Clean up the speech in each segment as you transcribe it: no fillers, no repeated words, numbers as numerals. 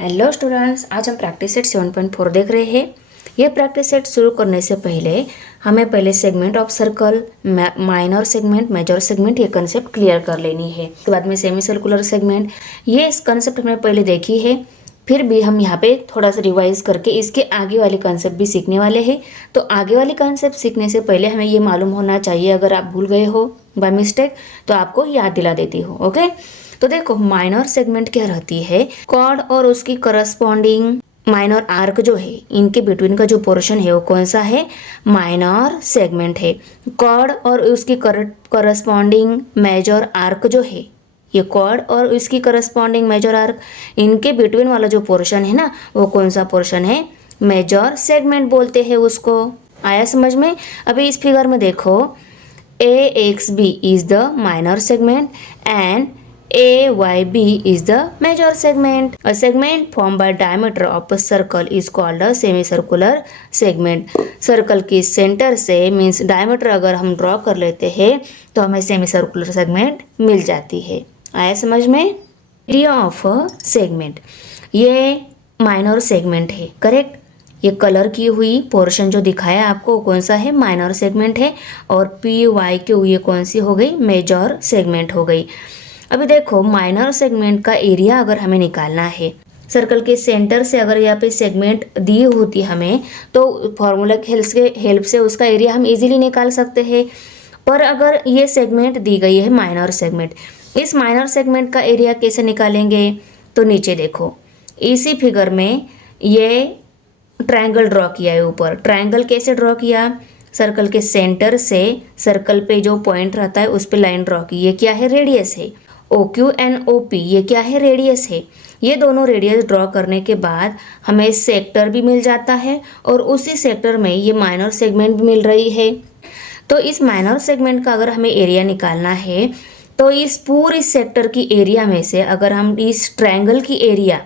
Hello students, आज हम practice set 7.4 देख रहे हैं। ये प्रैक्टिस सेट शुरू करने से पहले हमें पहले segment of circle, minor segment, major segment ये कंसेप्ट क्लियर कर लेनी है। उसके बाद में सेमी सर्कुलर सेगमेंट, ये इस कंसेप्ट हमने पहले देखी है। फिर भी हम यहाँ पे थोड़ा सा रिवाइज करके इसके आगे वाले कंसेप्ट भी सीखने वाले हैं। तो आगे वाले कंसेप्ट सीखने से पहले हमें ये मालूम होना चाहिए, अगर आप भूल गए हो बाय मिस्टेक तो आपको याद दिला देती हूँ। ओके, तो देखो माइनर सेगमेंट क्या रहती है, कॉर्ड और उसकी करस्पॉन्डिंग माइनर आर्क जो है, इनके बिटवीन का जो पोर्शन है वो कौन सा है, माइनर सेगमेंट है। कॉर्ड और उसकी करस्पॉन्डिंग मेजर आर्क जो है, ये कॉर्ड और उसकी करस्पॉन्डिंग मेजर आर्क, इनके बिटवीन वाला जो पोर्शन है ना, वो कौन सा पोर्शन है, मेजर सेगमेंट बोलते हैं उसको। आया समझ में? अभी इस फिगर में देखो, AXB is the minor segment and AYB is the major segment. A segment formed by diameter of a circle is called a semicircular segment. Circle की सेंटर से मीन्स डायमीटर अगर हम ड्रॉ कर लेते हैं तो हमें सेमी सर्कुलर सेगमेंट मिल जाती है। आया समझ में? एरिया ऑफ अ सेगमेंट, ये माइनर सेगमेंट है, करेक्ट। ये कलर की हुई पोर्शन जो दिखाया आपको कौन सा है, माइनर सेगमेंट है। और PYQ ये कौन सी हो गई, मेजर सेगमेंट हो गई। अभी देखो माइनर सेगमेंट का एरिया अगर हमें निकालना है, सर्कल के सेंटर से अगर यहाँ पे सेगमेंट दी होती हमें, तो फॉर्मूला के हेल्प से उसका एरिया हम इजीली निकाल सकते हैं। पर अगर ये सेगमेंट दी गई है माइनर सेगमेंट, इस माइनर सेगमेंट का एरिया कैसे निकालेंगे, तो नीचे देखो इसी फिगर में ये ट्रायंगल ड्रॉ किया है। ऊपर ट्रायंगल कैसे ड्रॉ किया, सर्कल के सेंटर से सर्कल पे जो पॉइंट रहता है उस पे लाइन ड्रॉ की। ये क्या है, रेडियस है। OQ एंड OP ये क्या है, रेडियस है। ये दोनों रेडियस ड्रॉ करने के बाद हमें सेक्टर भी मिल जाता है और उसी सेक्टर में ये माइनर सेगमेंट भी मिल रही है। तो इस माइनर सेगमेंट का अगर हमें एरिया निकालना है, तो इस पूरी सेक्टर की एरिया में से अगर हम इस ट्रायंगल की एरिया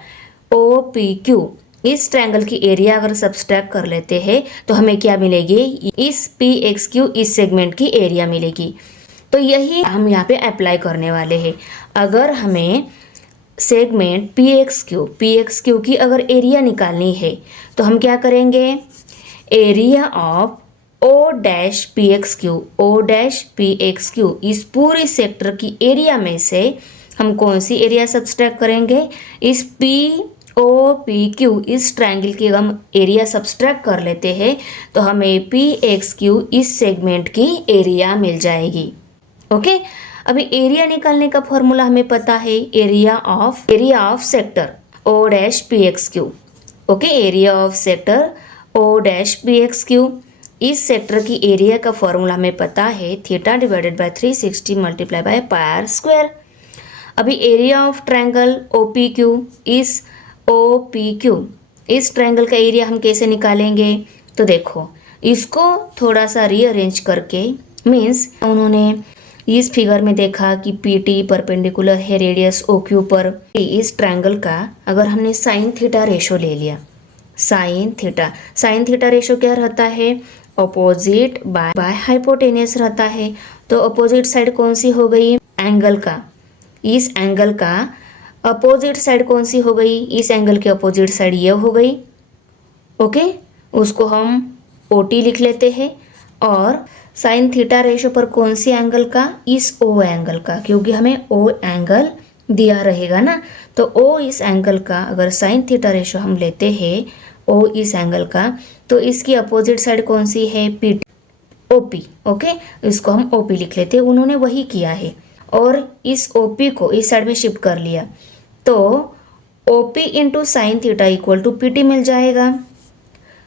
OPQ, इस ट्रायंगल की एरिया अगर सब्सट्रैक्ट कर लेते हैं तो हमें क्या मिलेगी, इस PXQ इस सेगमेंट की एरिया मिलेगी। तो यही हम यहाँ पे अप्लाई करने वाले हैं। अगर हमें सेगमेंट PXQ की अगर एरिया निकालनी है तो हम क्या करेंगे, एरिया ऑफ O'PXQ इस पूरी सेक्टर की एरिया में से हम कौन सी एरिया सब्सट्रैक्ट करेंगे, इस POPQ इस ट्रायंगल की हम एरिया सब्सट्रैक्ट कर लेते हैं तो हमें PXQ इस सेगमेंट की एरिया मिल जाएगी। ओके, अभी एरिया निकालने का फॉर्मूला हमें पता है, area of sector O'PXQ। Okay, area of sector O'PXQ, इस सेक्टर की एरिया का फॉर्मूला हमें पता है, theta divided by 360 multiply by pi square. अभी एरिया ऑफ ट्रायंगल OPQ इस OPQ इस ट्रायंगल का एरिया हम कैसे निकालेंगे, तो देखो इसको थोड़ा सा रीअरेंज करके, मीन्स उन्होंने इस फिगर में देखा कि PT परपेंडिकुलर है रेडियस OQ पर। इस ट्रायंगल का अगर हमने साइन थीटा रेशो ले लिया, साइन थीटा रेशो क्या रहता है, अपोजिट बाय हाइपोटेनियस रहता है। तो अपोजिट साइड कौन सी हो गई, एंगल का, इस एंगल का अपोजिट साइड कौन सी हो गई, इस एंगल की अपोजिट साइड ये हो गई। ओके, उसको हम OT लिख लेते हैं। और साइन थीटा रेशो पर कौन सी एंगल का, इस O एंगल का, क्योंकि हमें O एंगल दिया रहेगा ना। तो O इस एंगल का अगर साइन थीटा रेशो हम लेते हैं O इस एंगल का, तो इसकी अपोजिट साइड कौन सी है, OP। ओके, इसको हम OP लिख लेते हैं। उन्होंने वही किया है और इस OP को इस साइड में शिफ्ट कर लिया, तो OP into sine theta equal to PT मिल जाएगा।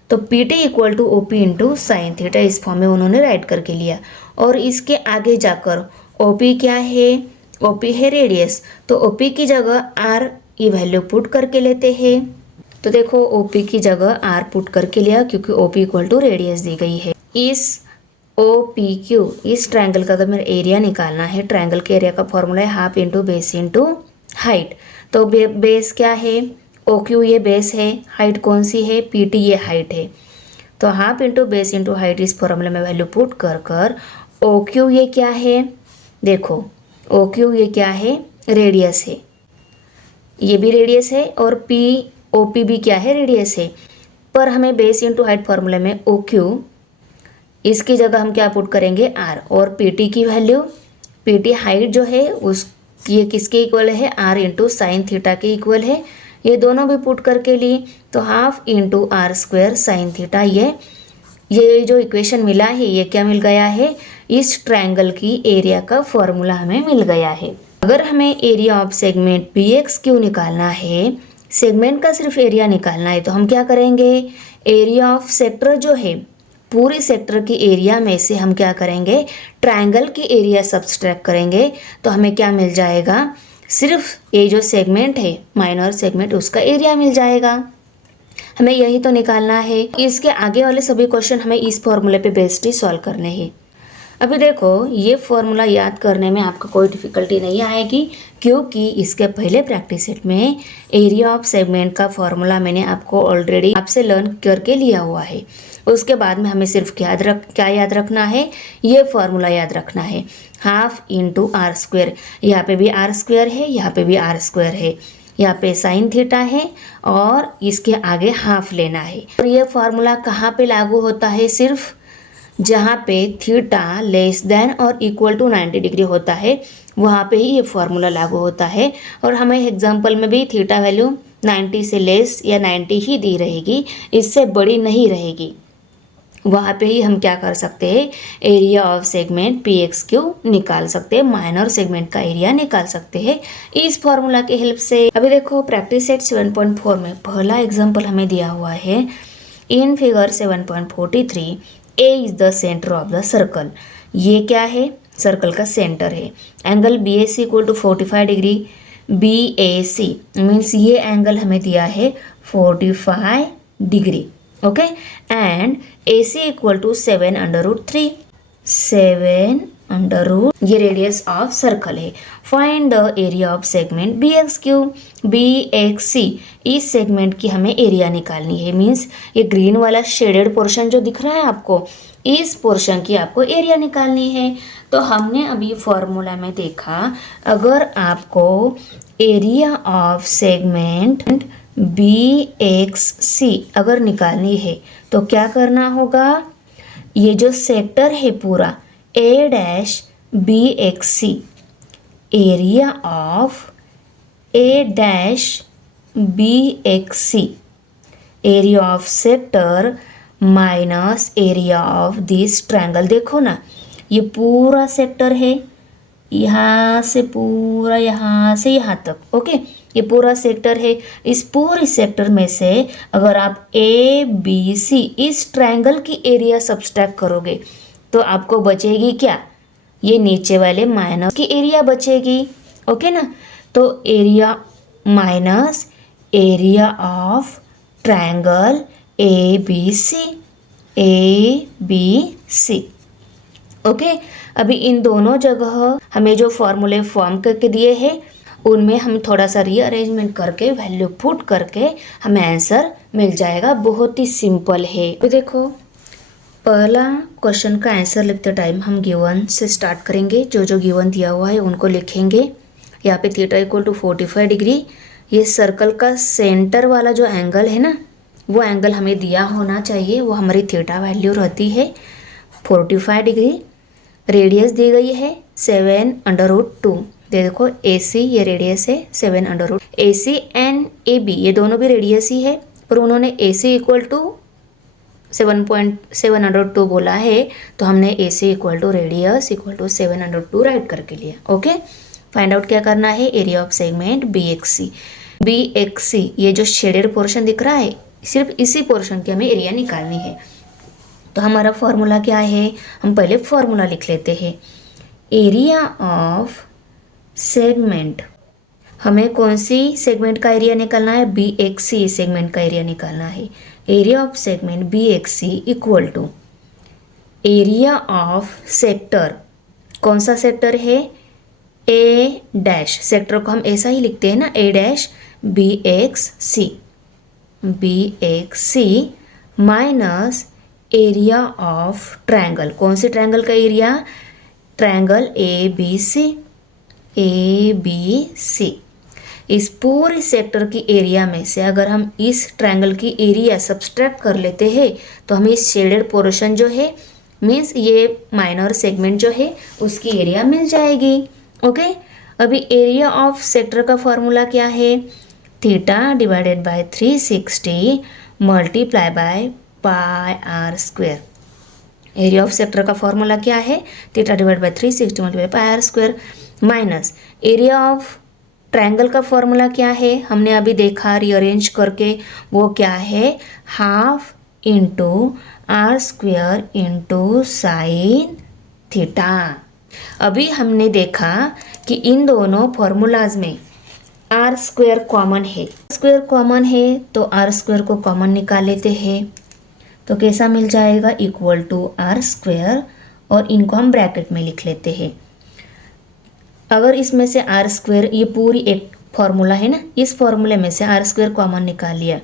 तो PT equal to OP into sine theta इस फॉर्म में उन्होंने राइट करके लिया। और इसके आगे जाकर OP क्या है, OP है रेडियस, तो OP की जगह R ये वैल्यू पुट करके लेते हैं। तो देखो OP की जगह R पुट करके लिया क्योंकि OP इक्वल टू रेडियस दी गई है। इस OPQ इस ट्रायंगल का अगर मेरा एरिया निकालना है, ट्रायंगल के एरिया का फॉर्मूला है half into base into height. तो बेस क्या है, OQ ये बेस है, हाइट कौन सी है, PT ये हाइट है। तो half into base into height इस फॉर्मूले में वैल्यू पुट कर OQ ये क्या है, देखो OQ ये क्या है, रेडियस है, ये भी रेडियस है। और OPB क्या है, रेडियस है, पर हमें बेस इंटू हाइट फॉर्मूले में OQ, इसकी जगह हम क्या पुट करेंगे, R, और PT की वैल्यू, PT हाइट जो है उस ये किसके इक्वल है, R इंटू साइन थीटा के इक्वल है। ये दोनों भी पुट करके लिए तो half into R square sine theta, ये जो इक्वेशन मिला है ये क्या मिल गया है, इस ट्रायंगल की एरिया का फॉर्मूला हमें मिल गया है। अगर हमें एरिया ऑफ सेगमेंट BXQ निकालना है, सेगमेंट का सिर्फ एरिया निकालना है, तो हम क्या करेंगे, एरिया ऑफ सेक्टर जो है पूरी सेक्टर की एरिया में से हम क्या करेंगे, ट्रायंगल की एरिया सब्सट्रैक्ट करेंगे, तो हमें क्या मिल जाएगा, सिर्फ ये जो सेगमेंट है माइनर सेगमेंट उसका एरिया मिल जाएगा। हमें यही तो निकालना है। इसके आगे वाले सभी क्वेश्चन हमें इस फॉर्मूले पे बेस्ड ही सॉल्व करने हैं। अभी देखो ये फॉर्मूला याद करने में आपको कोई डिफ़िकल्टी नहीं आएगी, क्योंकि इसके पहले प्रैक्टिस सेट में एरिया ऑफ सेगमेंट का फॉर्मूला मैंने आपको ऑलरेडी आपसे लर्न करके लिया हुआ है। उसके बाद में हमें सिर्फ क्या याद रखना है, ये फॉर्मूला याद रखना है, हाफ इंटू R स्क्वायर। यहाँ पे भी R स्क्वायर है, यहाँ पे भी R स्क्वायर है, यहाँ पे साइन थीटा है और इसके आगे हाफ लेना है। और ये फॉर्मूला कहाँ पे लागू होता है, सिर्फ जहाँ पे थीटा लेस देन और इक्वल टू 90 डिग्री होता है वहाँ पे ही ये फॉर्मूला लागू होता है। और हमें एग्जांपल में भी थीटा वैल्यू 90 से लेस या 90 ही दी रहेगी, इससे बड़ी नहीं रहेगी। वहाँ पे ही हम क्या कर सकते हैं, एरिया ऑफ सेगमेंट PXQ निकाल सकते हैं, माइनर सेगमेंट का एरिया निकाल सकते हैं इस फॉर्मूला की हेल्प से। अभी देखो प्रैक्टिस सेट 7.4 में पहला एग्जांपल हमें दिया हुआ है। इन figure 7.43 A is the centre of the circle. ये क्या है, सर्कल का सेंटर है। Angle BAC equal to 45 degree, BAC means ये एंगल हमें दिया है 45 degree, okay. And AC equal to 7/√3, 7/, ये रेडियस ऑफ सर्कल है। Find the area of segment BXQ, BXC, इस सेगमेंट की हमें एरिया निकालनी है। मीन्स ये ग्रीन वाला शेडेड पोर्शन जो दिख रहा है आपको, इस पोर्शन की आपको एरिया निकालनी है। तो हमने अभी फॉर्मूला में देखा, अगर आपको एरिया ऑफ सेगमेंट BXC अगर निकालनी है तो क्या करना होगा, ये जो सेक्टर है पूरा A-BXC, area of A-BXC, area of sector minus area of this triangle. देखो ना ये पूरा सेक्टर है, यहाँ से पूरा यहाँ से यहाँ तक, ओके। ये पूरा सेक्टर है। इस पूरी सेक्टर में से अगर आप ABC इस ट्रायंगल की एरिया सब्सट्रैक्ट करोगे तो आपको बचेगी क्या, ये नीचे वाले माइनस की एरिया बचेगी, ओके ना। तो area minus area of triangle ABC, okay. अभी इन दोनों जगह हमें जो फॉर्मूले फॉर्म करके दिए हैं उनमें हम थोड़ा सा रीअरेंजमेंट करके वैल्यू पुट करके हमें आंसर मिल जाएगा। बहुत ही सिंपल है। तो देखो पहला क्वेश्चन का आंसर लिखते टाइम हम गिवन से स्टार्ट करेंगे। जो गिवन दिया हुआ है उनको लिखेंगे। यहाँ पे थीटा इक्वल टू 45 डिग्री, ये सर्कल का सेंटर वाला जो एंगल है ना, वो एंगल हमें दिया होना चाहिए, वो हमारी थीटा वैल्यू रहती है 45 डिग्री। रेडियस दी गई है 7/√2। देखो AC ये रेडियस है 7/, AC एंड AB ये दोनों भी रेडियस ही है, पर उन्होंने AC इक्वल टू 7/2 बोला है, तो हमने AC equal to radius equal to 7/2 write करके लिया, ओके। फाइंड आउट क्या करना है, एरिया ऑफ सेगमेंट BXC ये जो शेडेड पोर्शन दिख रहा है, सिर्फ इसी पोर्शन की हमें एरिया निकालनी है। तो हमारा फॉर्मूला क्या है, हम पहले फॉर्मूला लिख लेते हैं। एरिया ऑफ सेगमेंट, हमें कौन सी सेगमेंट का एरिया निकालना है, BXC सेगमेंट का एरिया निकालना है। Area of segment BXC equal to area of sector, कौन सा सेक्टर है, A' सेक्टर को हम ऐसा ही लिखते हैं ना, A' BXC minus area of triangle, कौन सी ट्रायंगल का एरिया, ट्रायंगल ABC। इस पूरे सेक्टर की एरिया में से अगर हम इस ट्रायंगल की एरिया सब्सट्रैक्ट कर लेते हैं तो हमें इस शेडेड पोर्शन जो है मीन्स ये माइनर सेगमेंट जो है उसकी एरिया मिल जाएगी। ओके, अभी एरिया ऑफ सेक्टर का फॉर्मूला क्या है, theta divided by 360 multiply by pi are square. Area of sector का फॉर्मूला क्या है, theta divide by 360 multiply pi are square minus area of triangle का फॉर्मूला क्या है, हमने अभी देखा रीअरेंज करके, वो क्या है, half into are square into sine theta. अभी हमने देखा कि इन दोनों फॉर्मूलाज में आर स्क्वायर कॉमन है, स्क्वायर कॉमन है तो आर स्क्वायर को कॉमन निकाल लेते हैं तो कैसा मिल जाएगा, इक्वल टू आर स्क्वायर, और इनको हम ब्रैकेट में लिख लेते हैं। अगर इसमें से आर स्क्वायर, ये पूरी एक फॉर्मूला है ना, इस फॉर्मूले में से आर स्क्वायर कॉमन निकाल लिया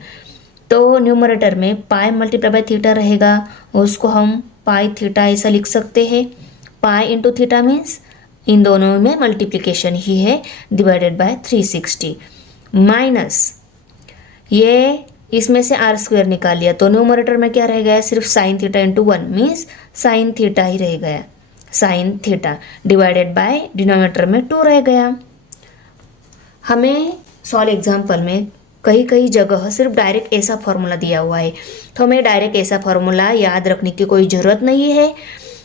तो न्यूमरेटर में पाई मल्टीप्लाई बाय थीटा रहेगा, उसको हम पाई थीटा ऐसा लिख सकते हैं। Pi into theta means in दोनों में मल्टीप्लिकेशन ही है, डिवाइडेड बाय 360 माइनस ये इसमें से आर स्क्वायर निकाल लिया तो न्यूमरेटर में क्या रह गया, सिर्फ sine theta into 1 means sine theta ही रह गया, sine theta divided by denominator में 2 रह गया। हमें सॉल्व एग्जाम्पल में कई कई जगह सिर्फ डायरेक्ट ऐसा फॉर्मूला दिया हुआ है तो हमें डायरेक्ट ऐसा फॉर्मूला याद रखने की कोई ज़रूरत नहीं है।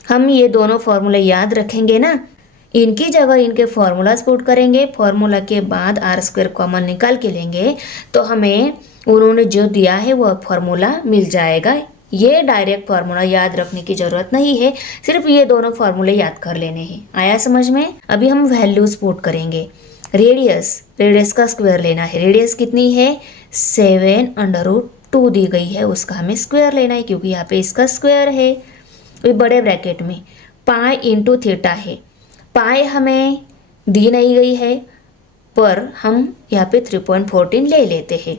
हम ये दोनों फॉर्मूला याद रखेंगे ना, इनकी जगह इनके फॉर्मूलाज पुट करेंगे, फॉर्मूला के बाद आर स्क्वायर कॉमन निकाल के लेंगे तो हमें उन्होंने जो दिया है वह फॉर्मूला मिल जाएगा। ये डायरेक्ट फार्मूला याद रखने की ज़रूरत नहीं है, सिर्फ ये दोनों फार्मूले याद कर लेने हैं। आया समझ में? अभी हम वैल्यूज पुट करेंगे। रेडियस का स्क्वायर लेना है। रेडियस कितनी है? 7√2 दी गई है, उसका हमें स्क्वायर लेना है क्योंकि यहाँ पे इसका स्क्वायर है। ये बड़े ब्रैकेट में पाई इंटू थीटा है। पाई हमें दी नहीं गई है पर हम यहाँ पे 3.14 ले लेते हैं।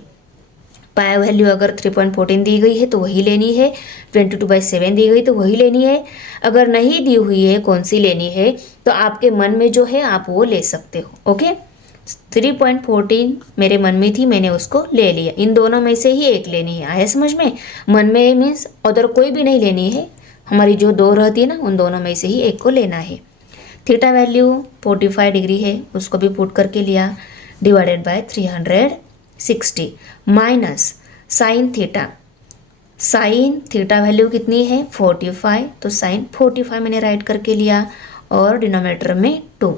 पाई वैल्यू अगर 3.14 दी गई है तो वही लेनी है, 22/7 दी गई तो वही लेनी है। अगर नहीं दी हुई है कौन सी लेनी है तो आपके मन में जो है आप वो ले सकते हो। ओके, 3.14 मेरे मन में थी, मैंने उसको ले लिया। इन दोनों में से ही एक लेनी है। आया समझ में? मन में मीन्स अदर कोई भी नहीं लेनी है, हमारी जो दो रहती है ना उन दोनों में से ही एक को लेना है। थीटा वैल्यू 45 डिग्री है, उसको भी पुट करके लिया, divided by 360 minus sine theta. Sine theta value कितनी है? 45, तो साइन 45 मैंने राइट करके लिया और डिनोमिनेटर में 2।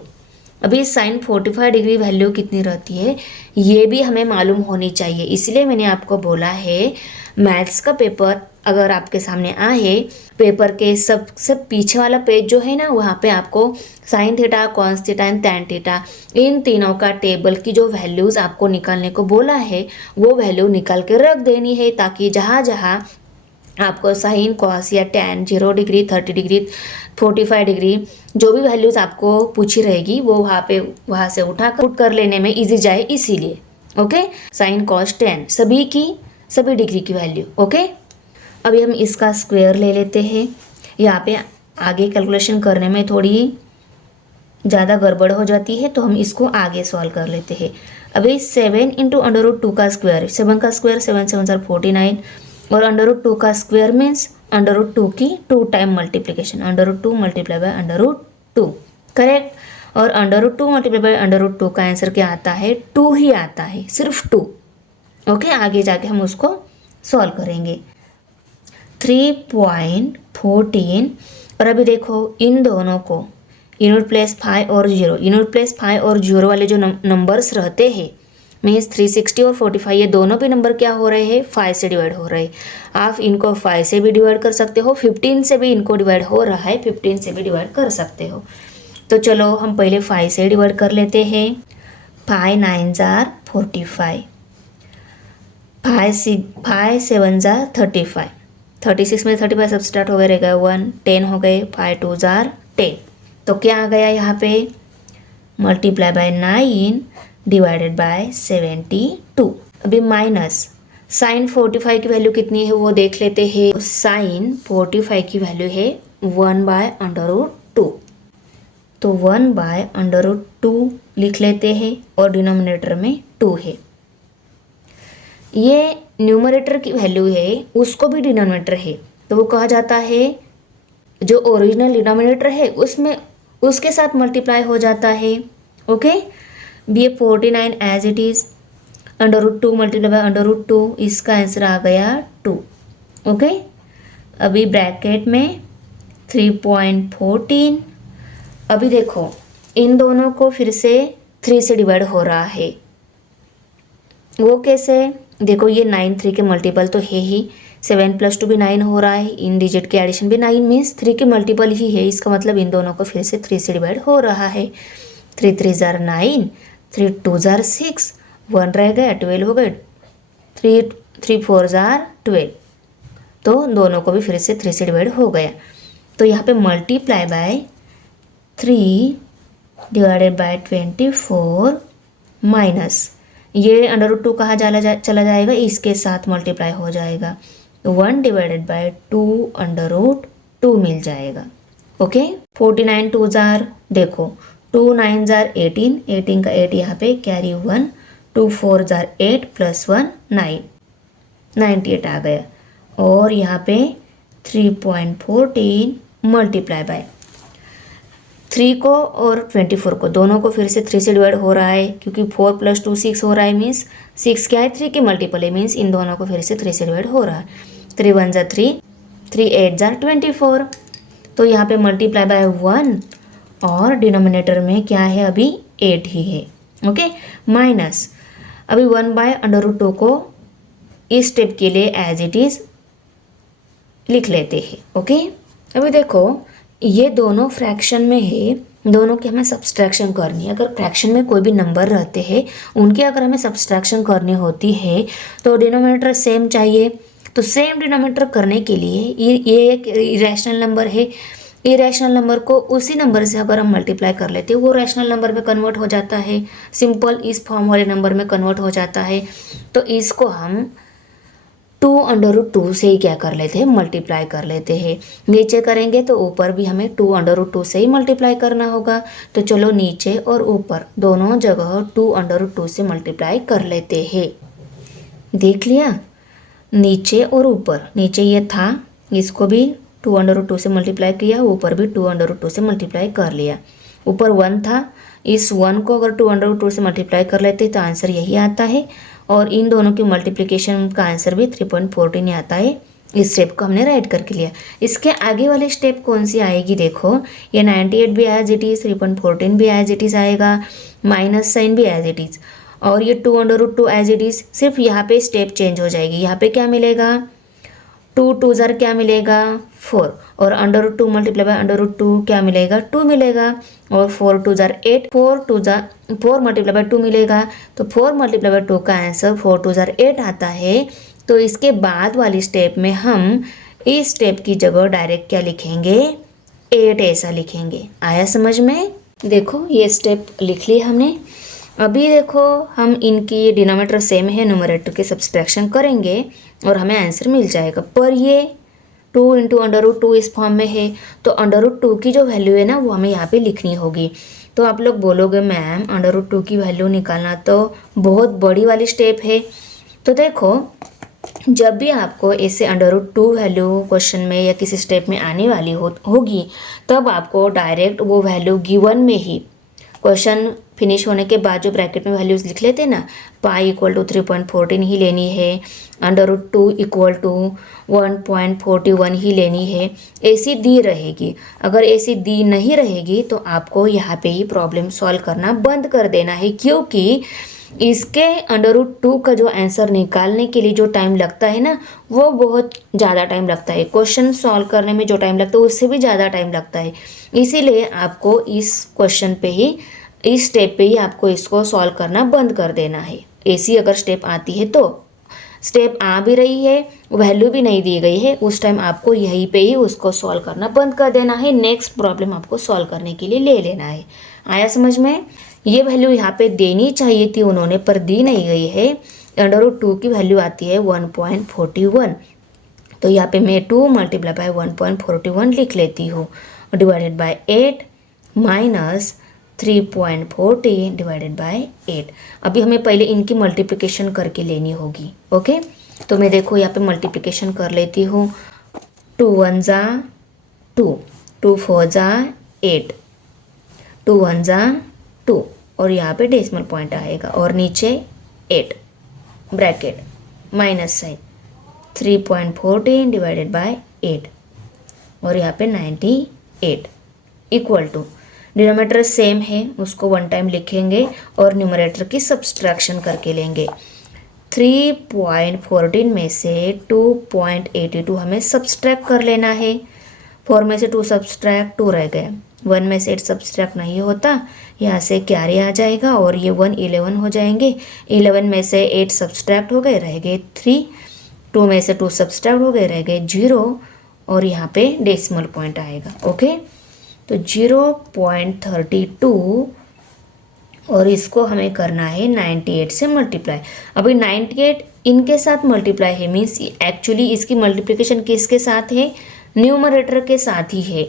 अभी साइन 45 डिग्री वैल्यू कितनी रहती है ये भी हमें मालूम होनी चाहिए, इसलिए मैंने आपको बोला है मैथ्स का पेपर अगर आपके सामने आए, पेपर के सबसे पीछे वाला पेज जो है ना वहाँ पे आपको sine theta, cos theta and tan theta इन तीनों का टेबल की जो वैल्यूज़ आपको निकालने को बोला है वो वैल्यू निकाल के रख देनी है, ताकि जहाँ जहाँ आपको साइन, कॉस या टैन 0 डिग्री, 30 डिग्री, 45 डिग्री जो भी वैल्यूज़ आपको पूछी रहेगी वो वहाँ से उठा कर पुट कर लेने में इजी जाए, इसीलिए। ओके, साइन, कॉस, टैन सभी डिग्री की वैल्यू। ओके, अभी हम इसका स्क्वायर ले लेते हैं। यहाँ पे आगे कैलकुलेशन करने में थोड़ी ज़्यादा गड़बड़ हो जाती है तो हम इसको आगे सॉल्व कर लेते हैं। अभी 7 इंटू √2 का स्क्वायर, 7 का स्क्वायर 7 7 49 और √2 का स्क्वायर मीन्स √2 की 2 time multiplication, √2 multiply by √2, correct. और √2 मल्टीप्लाई बाय √2 का आंसर क्या आता है? 2 ही आता है, सिर्फ 2। ओके, आगे जाके हम उसको सॉल्व करेंगे। 3.14 और अभी देखो इन दोनों को यूनिट प्लेस 5 और 0, यूनिट प्लेस 5 और 0 वाले जो नंबर्स रहते हैं मीन्स 360 और 45 ये दोनों भी नंबर क्या हो रहे हैं? 5 से डिवाइड हो रहे हैं। आप इनको 5 से भी डिवाइड कर सकते हो, 15 से भी इनको डिवाइड हो रहा है, 15 से भी डिवाइड कर सकते हो। तो चलो हम पहले 5 से डिवाइड कर लेते हैं। 5 9 जार 45, 5 7 जार 35, 36 में 35 सब स्टार्ट हो गए, रह गए 1, 10 हो गए, 5 2 जार 10। तो क्या आ गया यहाँ पे? Multiply by 9 divided by 72। अभी माइनस साइन 45 की वैल्यू कितनी है वो देख लेते हैं। साइन 45 की वैल्यू है 1/√2। तो 1/√2 लिख लेते हैं और डिनोमिनेटर में 2 है। ये न्यूमरेटर की वैल्यू है, उसको भी डिनोमिनेटर है तो वो कहा जाता है जो ओरिजिनल डिनोमिनेटर है उसमें उसके साथ मल्टीप्लाई हो जाता है। Okay, b 49 as it is, √2 multiply by √2, इसका आंसर आ गया 2। ओके, अभी ब्रैकेट में 3.14। अभी देखो इन दोनों को फिर से 3 से डिवाइड हो रहा है। वो कैसे? देखो ये 9 3 के मल्टीपल तो है ही, 7 + 2 भी 9 हो रहा है, इन डिजिट के एडिशन भी 9 मीन्स 3 के मल्टीपल ही है। इसका मतलब इन दोनों को फिर से 3 से डिवाइड हो रहा है। 3 3 जार 9, 3 2 जार 6, 1 रह गया, 12 हो गए, 3 4 जार 12, तो दोनों को भी फिर से 3 से डिवाइड हो गया। तो यहाँ पे multiply by 3 divided by 24 minus ये √2 कहाँ चला जाएगा, इसके साथ मल्टीप्लाई हो जाएगा, तो 1 डिवाइडेड बाय 2 √2 मिल जाएगा। ओके, 49 2 जार, देखो 2 9 जार 18, 18 का 8 यहाँ पे कैरी 1, 2 4 जार 8 + 1 9, 98 आ गया। और यहाँ पे 3.14 मल्टीप्लाई बाय 3 को और 24 को, दोनों को फिर से 3 से डिवाइड हो रहा है क्योंकि 4 + 2 6 हो रहा है, मीन्स 6 क्या है, 3 के मल्टीपल है, मीन्स इन दोनों को फिर से 3 से डिवाइड हो रहा है। 3 1 जार 3, 3 8 जार 24, तो यहाँ पे मल्टीप्लाई बाय 1 और डिनोमिनेटर में क्या है, अभी 8 ही है। ओके, माइनस अभी 1/√2 को इस स्टेप के लिए एज इट इज़ लिख लेते हैं। ओके, अभी देखो ये दोनों फ्रैक्शन में है, दोनों की हमें सब्सट्रैक्शन करनी है। अगर फ्रैक्शन में कोई भी नंबर रहते हैं उनकी अगर हमें सब्सट्रैक्शन करनी होती है तो डिनोमिनेटर सेम चाहिए। तो सेम डिनोमिनेटर करने के लिए ये एक इरेशनल नंबर है, इरेशनल नंबर को उसी नंबर से अगर हम मल्टीप्लाई कर लेते हैं वो रैशनल नंबर में कन्वर्ट हो जाता है, सिंपल इस फॉर्म वाले नंबर में कन्वर्ट हो जाता है। तो इसको हम 2 से ही क्या कर लेते हैं, मल्टीप्लाई कर लेते हैं। नीचे करेंगे तो ऊपर भी हमें 2 से ही मल्टीप्लाई करना होगा। तो चलो नीचे और ऊपर दोनों जगह 2 से मल्टीप्लाई कर लेते हैं। देख लिया, नीचे और ऊपर, नीचे ये था इसको भी 2 से मल्टीप्लाई किया, ऊपर भी 2 से मल्टीप्लाई कर लिया। ऊपर 1 था, इस 1 को अगर 2 से मल्टीप्लाई कर लेते तो आंसर यही आता है, और इन दोनों की मल्टीप्लिकेशन का आंसर भी 3.14 आता है। इस स्टेप को हमने राइट करके लिया। इसके आगे वाली स्टेप कौन सी आएगी, देखो ये 98 भी एज इट इज़, 3.14 भी एज इट इज़ आएगा, माइनस साइन भी एज इट इज़, और ये 2 एज इट इज़। सिर्फ यहाँ पे स्टेप चेंज हो जाएगी। यहाँ पे क्या मिलेगा, 2 2 जार क्या मिलेगा, 4, और √2 मल्टीप्लाई बाय √2 क्या मिलेगा, 2 मिलेगा, और 4 2 जार 8, 4 मल्टीप्लाई बाय 2 मिलेगा। तो 4 मल्टीप्लाई बाय 2 का आंसर 4 2 जार 8 आता है। तो इसके बाद वाली स्टेप में हम इस स्टेप की जगह डायरेक्ट क्या लिखेंगे, 8 ऐसा लिखेंगे। आया समझ में? देखो ये स्टेप लिख लिया हमने। अभी देखो हम इनकी डिनोमिनेटर सेम है, न्यूमरेटर के सब्सट्रैक्शन करेंगे और हमें आंसर मिल जाएगा। पर ये 2 × √2 इस फॉर्म में है, तो √2 की जो वैल्यू है ना वो हमें यहाँ पे लिखनी होगी। तो आप लोग बोलोगे मैम √2 की वैल्यू निकालना तो बहुत बड़ी वाली स्टेप है। तो देखो जब भी आपको ऐसे √2 वैल्यू क्वेश्चन में या किसी स्टेप में आने वाली होगी तब आपको डायरेक्ट वो वैल्यू गिवन में ही क्वेश्चन फिनिश होने के बाद जो ब्रैकेट में वैल्यूज़ लिख लेते हैं ना, पाई = 3.14 ही लेनी है, √2 = 1.41 ही लेनी है, ऐसी दी रहेगी। अगर ऐसी दी नहीं रहेगी तो आपको यहाँ पे ही प्रॉब्लम सॉल्व करना बंद कर देना है, क्योंकि इसके √2 का जो आंसर निकालने के लिए जो टाइम लगता है ना वो बहुत ज़्यादा टाइम लगता है। क्वेश्चन सॉल्व करने में जो टाइम लगता है उससे भी ज़्यादा टाइम लगता है। इसीलिए आपको इस क्वेश्चन पे ही, इस स्टेप पे ही आपको इसको सॉल्व करना बंद कर देना है। ऐसी अगर स्टेप आती है तो स्टेप आ भी रही है, वैल्यू भी नहीं दी गई है, उस टाइम आपको यहीं पे ही उसको सॉल्व करना बंद कर देना है। नेक्स्ट प्रॉब्लम आपको सॉल्व करने के लिए ले लेना है। आया समझ में? ये वैल्यू यहाँ पे देनी चाहिए थी उन्होंने, पर दी नहीं गई है। √2 की वैल्यू आती है 1.41, तो यहाँ पे मैं 2 × 1.41 लिख लेती हूँ, divided by 8, minus 3.14 divided by 8। अभी हमें पहले इनकी मल्टीप्लिकेशन करके लेनी होगी। ओके, तो मैं देखो यहाँ पे मल्टीप्लिकेशन कर लेती हूँ। 2 1 जा 2, 2 4 जा 8, 2 1 जा 2 और यहाँ पे डेसिमल पॉइंट आएगा और नीचे 8 bracket minus sine 3.14 divided by 8 और यहाँ पे 98 इक्वल टू, डिनोमिनेटर सेम है उसको वन टाइम लिखेंगे और न्यूमरेटर की सब्सट्रैक्शन करके लेंगे। 3.14 में से 2.82 हमें सब्सट्रैक्ट कर लेना है। 4 में से 2 सब्सट्रैक्ट 2 रह गए, 1 में से 8 सब्सट्रैक्ट नहीं होता, यहाँ से कैरी आ जाएगा और ये 1 11 हो जाएंगे। 11 में से 8 सब्सट्रैक्ट हो गए, रह गए 3, 2 में से 2 सब्सट्रैक्ट हो गए, रह गए 0 और यहाँ पे डेसिमल पॉइंट आएगा। ओके, तो 0.32 और इसको हमें करना है 98 से मल्टीप्लाई। अभी 98 इनके साथ मल्टीप्लाई है, मीन्स एक्चुअली इसकी मल्टीप्लिकेशन किसके साथ है, न्यूमरेटर के साथ ही है।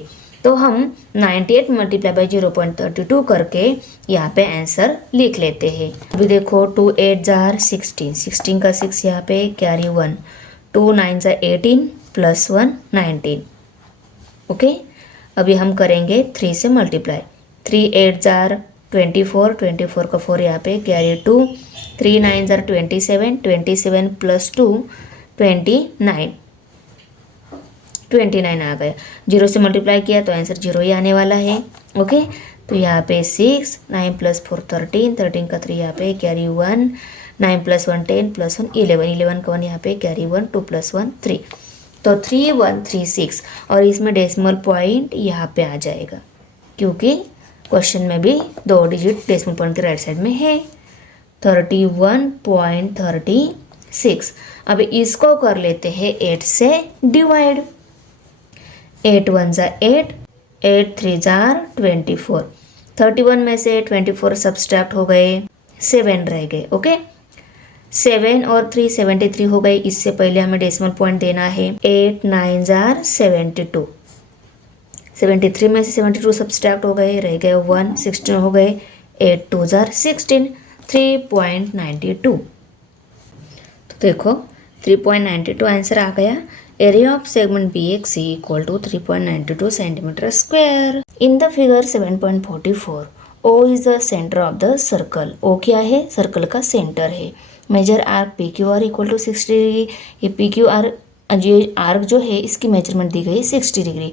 तो हम 98 मल्टीप्लाई बाई 0.32 करके यहाँ पे आंसर लिख लेते हैं। अभी देखो 2 8 जार 16, 16 का 6 यहाँ पे कैरी 1, 2 9 जार 18 प्लस 1 19। ओके, अभी हम करेंगे 3 से मल्टीप्लाई। 3 8 जार 24, 24 का 4 यहाँ पे कैरी 2, 3 9 जार 27, 27 प्लस 2 29, 29 आ गया। 0 से मल्टीप्लाई किया तो आंसर 0 ही आने वाला है। ओके, तो यहाँ पे 6, 9 प्लस 4 13, 13 का 3 यहाँ पे कैरी 1, 9 प्लस 1 10 प्लस 1 11, 11 का 1 यहाँ पे कैरी 1, 2 प्लस 1 3, तो 3136 और इसमें डेसिमल पॉइंट यहाँ पे आ जाएगा क्योंकि क्वेश्चन में भी 2 डिजिट डेसिमल पॉइंट के राइट साइड में है। 31.36। अब इसको कर लेते हैं 8 से डिवाइड। 8 1 जा 8, 8 3 जार 24, 31 में से 24 सब्सट्रैक्ट हो गए, 7 रह गए। ओके, 7 और 3 73 हो गए। इससे पहले हमें डेसिमल पॉइंट देना है। 8 9 जार 72, 73 में से 72 सब्सट्रैक्ट हो गए, रह गए 1, 16 हो गए। 8 2 जार 16, 3.92। तो देखो 3.92 आंसर आ गया। Area of segment BXC equal to 3.92 centimetre square. In the figure 7.44 O is the centre of the circle. O क्या है, सर्कल का सेंटर है। Major arc PQR equal to 60 degree. ये PQR आर्क जो है इसकी मेजरमेंट दी गई है 60 degree.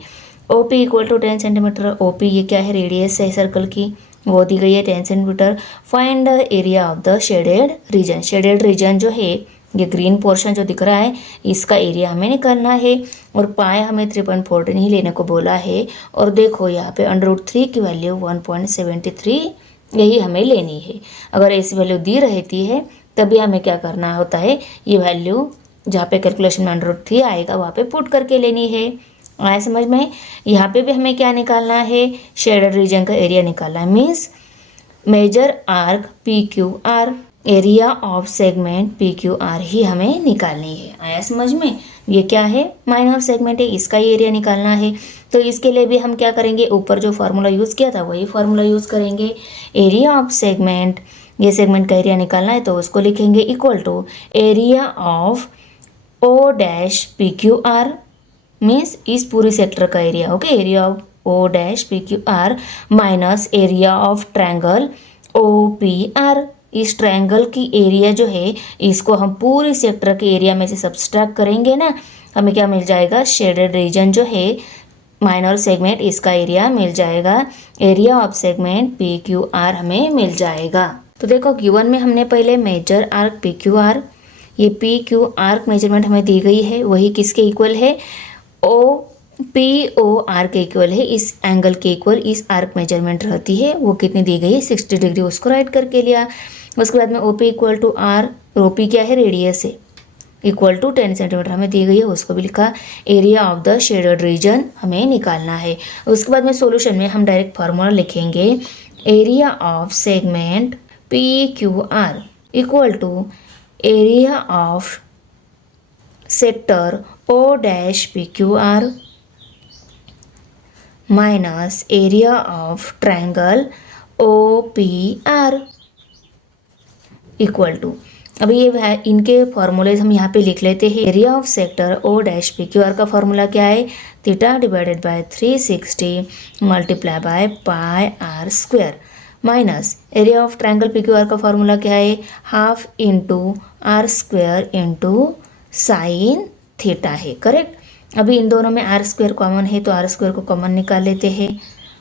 OP equal to 10 centimetre. OP ये क्या है, रेडियस है सर्कल की, वो दी गई है 10 centimetre. Find the area of the shaded reason. Shaded region जो है, ये ग्रीन पोर्शन जो दिख रहा है, इसका एरिया हमें निकालना है और पाए हमें 3.14 ही लेने को बोला है। और देखो यहाँ पे √3 की वैल्यू 1.73 यही हमें लेनी है। अगर ऐसी वैल्यू दी रहती है तभी हमें क्या करना होता है, ये वैल्यू जहाँ पे कैलकुलेशन में √3 आएगा वहाँ पे पुट करके लेनी है। आया समझ में। यहाँ पे भी हमें क्या निकालना है, शेडेड रीजन का एरिया निकालना है। Means major arc PQR, area of segment PQR ही हमें निकालनी है। आया समझ में। ये क्या है, माइनर सेगमेंट है, इसका ही एरिया निकालना है। तो इसके लिए भी हम क्या करेंगे, ऊपर जो फार्मूला यूज़ किया था वही फार्मूला यूज़ करेंगे। एरिया ऑफ सेगमेंट, ये सेगमेंट का एरिया निकालना है तो उसको लिखेंगे equal to area of O-PQR, means इस पूरी सेक्टर का area. Okay, area of O-PQR minus area of triangle OPR। इस ट्रायंगल की एरिया जो है इसको हम पूरी सेक्टर के एरिया में से सब्सट्रैक्ट करेंगे ना, हमें क्या मिल जाएगा, शेडेड रीजन जो है माइनर सेगमेंट, इसका एरिया मिल जाएगा। एरिया ऑफ सेगमेंट PQR हमें मिल जाएगा। तो देखो गिवन में हमने पहले मेजर आर्क PQR, ये PQR मेजरमेंट हमें दी गई है, वही किसके इक्वल है, POR के इक्वल है। इस एंगल के इक्वल इस आर्क मेजरमेंट रहती है, वो कितनी दी गई है 60 डिग्री, उसको राइट करके लिया। उसके बाद में OP equal to R, OP क्या है, रेडियस है, इक्वल टू 10 सेंटीमीटर हमें दी गई है, उसको भी लिखा। Area of the shaded region हमें निकालना है। उसके बाद में सॉल्यूशन में हम डायरेक्ट फार्मूला लिखेंगे। Area of segment PQR equal to area of sector O-PQR minus area of triangle OPR equal to, अभी ये इनके फॉर्मूलेज हम यहाँ पे लिख लेते हैं। एरिया ऑफ सेक्टर O'-PQR का फॉर्मूला क्या है, theta divided by 360 multiply by pi are square, minus area of triangle PQR का फॉर्मूला क्या है, half into are square into sine theta है, करेक्ट। अभी इन दोनों में आर स्क्वायर कॉमन है तो आर स्क्वायर को कॉमन निकाल लेते हैं,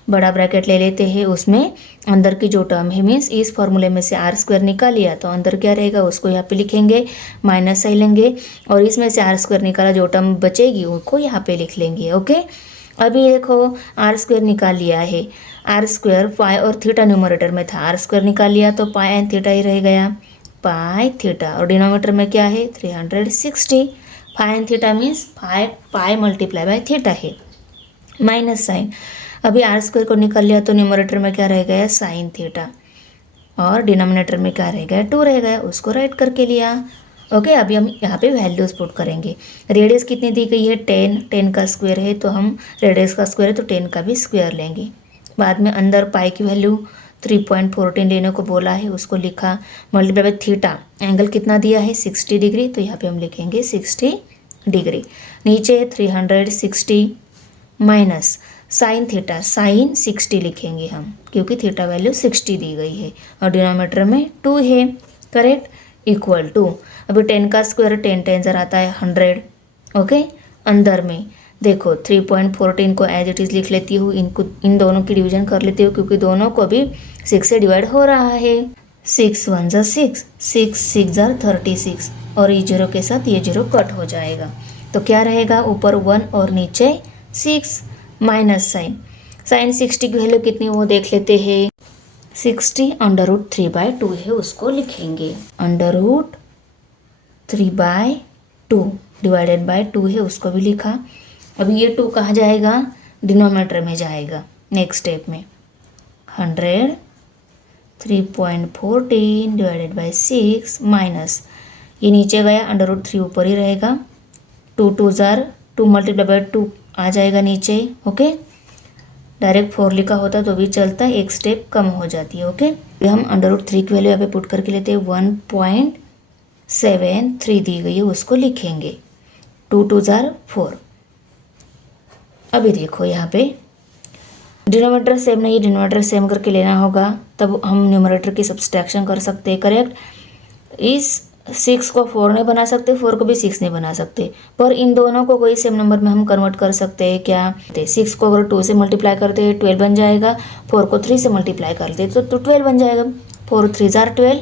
बड़ा ब्रैकेट ले लेते हैं, उसमें अंदर की जो टर्म है मीन्स इस फॉर्मूले में से आर स्क्वायर निकाल लिया तो अंदर क्या रहेगा उसको यहाँ पे लिखेंगे, माइनस साइन लेंगे, और इसमें से आर स्क्वायर निकाला जो टर्म बचेगी उसको यहाँ पे लिख लेंगे, ओके। अभी देखो आर स्क्वायर निकाल लिया है, आर स्क्वायर पाई और थीटा न्यूमरेटर में था, आर स्क्वायर निकाल लिया तो पाई एंड थीटा ही रह गया, पाई थीटा, और डिनोमिनेटर में क्या है 360, pi and theta means pi multiply by theta है, माइनस साइन। अभी आर स्क्वायर को निकाल लिया तो न्यूमरेटर में क्या रह गया साइन थीटा, और डिनोमिनेटर में क्या रह गया 2 रह गया, उसको राइट करके लिया, ओके। अभी हम यहाँ पे वैल्यूज पुट करेंगे। रेडियस कितनी दी गई है 10 का स्क्वायर है तो हम रेडियस का स्क्वायर है तो 10 का भी स्क्वायर लेंगे। बाद में अंदर पाई की वैल्यू 3.14 लेने को बोला है, उसको लिखा, मल्टीप्लाई बाय थीटा, एंगल कितना दिया है 60 डिग्री तो यहाँ पे हम लिखेंगे 60 डिग्री, नीचे 360 माइनस साइन थीटा, साइन 60 लिखेंगे हम क्योंकि थीटा वैल्यू 60 दी गई है और डिनोमिनेटर में 2 है, करेक्ट, इक्वल टू, अभी 10 का स्क्वायर 10 10 जर आता है 100, ओके। अंदर में देखो 3.14 को एज इट इज़ लिख लेती हूँ, इनको इन दोनों की डिवीजन कर लेती हूँ क्योंकि दोनों को भी 6 से डिवाइड हो रहा है, 6 1 ज़ा 6, 6 6 ज़ा 36, और ये जीरो के साथ ये जीरो कट हो जाएगा तो क्या रहेगा, ऊपर 1 और नीचे 6, माइनस साइन, साइन 60 की वैल्यू कितनी वो देख लेते हैं, 60 √3/2 है, उसको लिखेंगे, √3/2 डिवाइडेड बाय 2 है, उसको भी लिखा। अभी ये 2 कहाँ जाएगा, डिनोमिनेटर में जाएगा, नेक्स्ट स्टेप में 100 3.14 डिवाइडेड बाय 6 माइनस, ये नीचे गया, √3 ऊपर ही रहेगा, 2 2 ज़ार 2 मल्टीप्लाई बाय 2 आ जाएगा नीचे, ओके। डायरेक्ट 4 लिखा होता तो भी चलता, एक स्टेप कम हो जाती है, ओके। हम √3 की वैल्यू यहाँ पे पुट करके लेते हैं, 1.73 दी गई है, उसको लिखेंगे, 2 2 ज़ार 4। अभी देखो यहाँ पे डिनोमिनेटर सेम नहीं, डिनोमिनेटर सेम करके लेना होगा तब हम न्यूमरेटर की सब्सट्रैक्शन कर सकते हैं, करेक्ट। इस 6 को 4 नहीं बना सकते, 4 को भी 6 नहीं बना सकते, पर इन दोनों को कोई सेम नंबर में हम कन्वर्ट कर सकते हैं, क्या, 6 को अगर 2 से मल्टीप्लाई करते हैं 12 बन जाएगा, 4 को 3 से मल्टीप्लाई करते हैं तो 12 बन जाएगा, 4 3 ज़ार 12,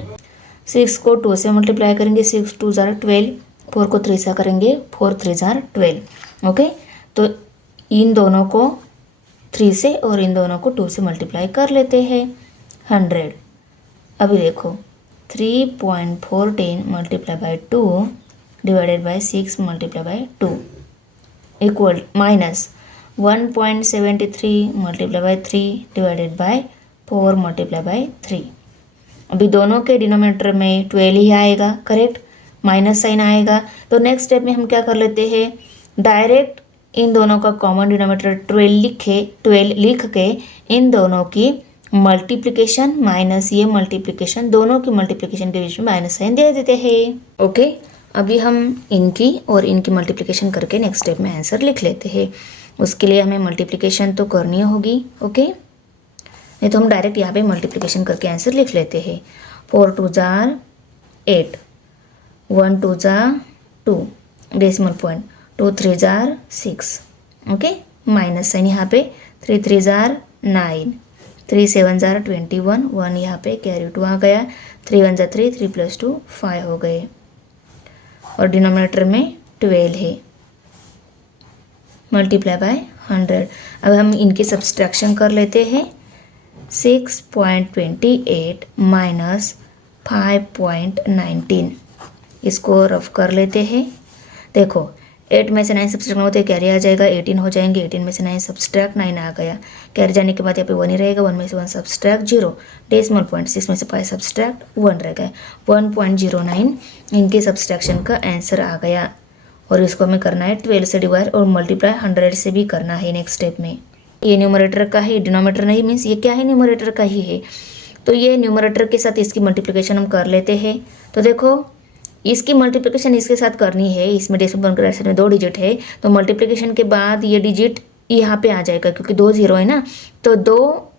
6 को 2 से मल्टीप्लाई करेंगे 6 2 ज़ार 12, 4 को 3 से करेंगे 4 3 ज़ार 12, ओके। तो इन दोनों को 3 से और इन दोनों को 2 से मल्टीप्लाई कर लेते हैं, 100। अभी देखो 3.14 multiply by 2 divided by 6 multiply by 2 equal minus 1.73 multiply by 3 divided by 4 multiply bye 3। अभी दोनों के डिनोमिनेटर में 12 ही आएगा, करेक्ट, माइनस साइन आएगा तो नेक्स्ट स्टेप में हम क्या कर लेते हैं, डायरेक्ट इन दोनों का कॉमन डिनोमिनेटर 12 लिख के इन दोनों की मल्टीप्लिकेशन माइनस ये मल्टीप्लिकेशन, दोनों की मल्टीप्लिकेशन के बीच में माइनस साइन दे देते हैं, ओके। अभी हम इनकी और इनकी मल्टीप्लिकेशन करके नेक्स्ट स्टेप में आंसर लिख लेते हैं। उसके लिए हमें मल्टीप्लिकेशन तो करनी होगी, ओके, नहीं तो हम डायरेक्ट यहाँ पे मल्टीप्लिकेशन करके आंसर लिख लेते हैं। 4 2 ज़ार 8, 1 2 ज़ार 2 डेसिमल पॉइंट, 2 3 ज़ार 6, ओके, माइनस साइन यहाँ पे, 3 3 ज़ार 9, 3 7 ज़ार 21, 1 यहाँ पे कैरी 2 आ गया, 3 1 ज़ार 3, 3 + 2 5 हो गए, और डिनोमिनेटर में 12 है, मल्टीप्लाई बाय 100। अब हम इनकी सब्सट्रैक्शन कर लेते हैं, 6.28 माइनस 5.19, इसको रफ कर लेते हैं। देखो 8 में से 9 सब्सट्रैक्ट होते हैं, कैरी आ जाएगा, 18 हो जाएंगे, 18 में से 9 सब्सट्रैक्ट 9 आ गया, कैरी जाने के बाद यहाँ पे 1 ही रहेगा, 1 में से 1 सब्सट्रैक्ट 0, डेसिमल पॉइंट 6 में से 5 सब्सट्रैक्ट 1 रह गया, 1.09 इनके सब्सट्रैक्शन का आंसर आ गया। और इसको हमें करना है 12 से डिवाइड और मल्टीप्लाई 100 से भी करना है नेक्स्ट स्टेप में। ये न्यूमरेटर का है, डिनोमिनेटर नहीं, मीन्स ये क्या है, न्यूमरेटर का ही है। तो ये न्यूमरेटर के साथ इसकी मल्टीप्लिकेशन हम कर लेते हैं। तो देखो इसकी मल्टीप्लिकेशन इसके साथ करनी है, इसमें डेसिमल पॉइंट के राइट साइड में 2 डिजिट है, तो मल्टीप्लिकेशन के बाद ये डिजिट यहाँ पे आ जाएगा क्योंकि 2 0 है ना, तो 2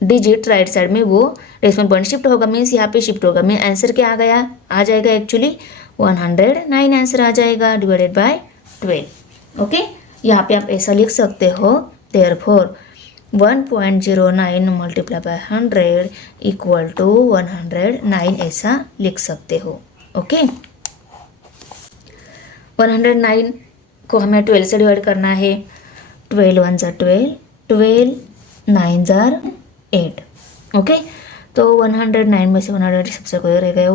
डिजिट राइट साइड में वो डेसिमल पॉइंट शिफ्ट होगा, मीन्स यहाँ पे शिफ्ट होगा। मैं आंसर क्या आ जाएगा एक्चुअली 109 आंसर आ जाएगा डिवाइडेड बाय 12। ओके, यहाँ पे आप ऐसा लिख सकते हो, therefore 1.09 multiply by 100 equal to 109 ऐसा लिख सकते हो। ओके, 109 को हमें 12 से डिवाइड करना है। 12 1 ज़ा 12, 12 9 ज़ा 8। ओके, तो 109 में से 100 सबसे कोई रह गया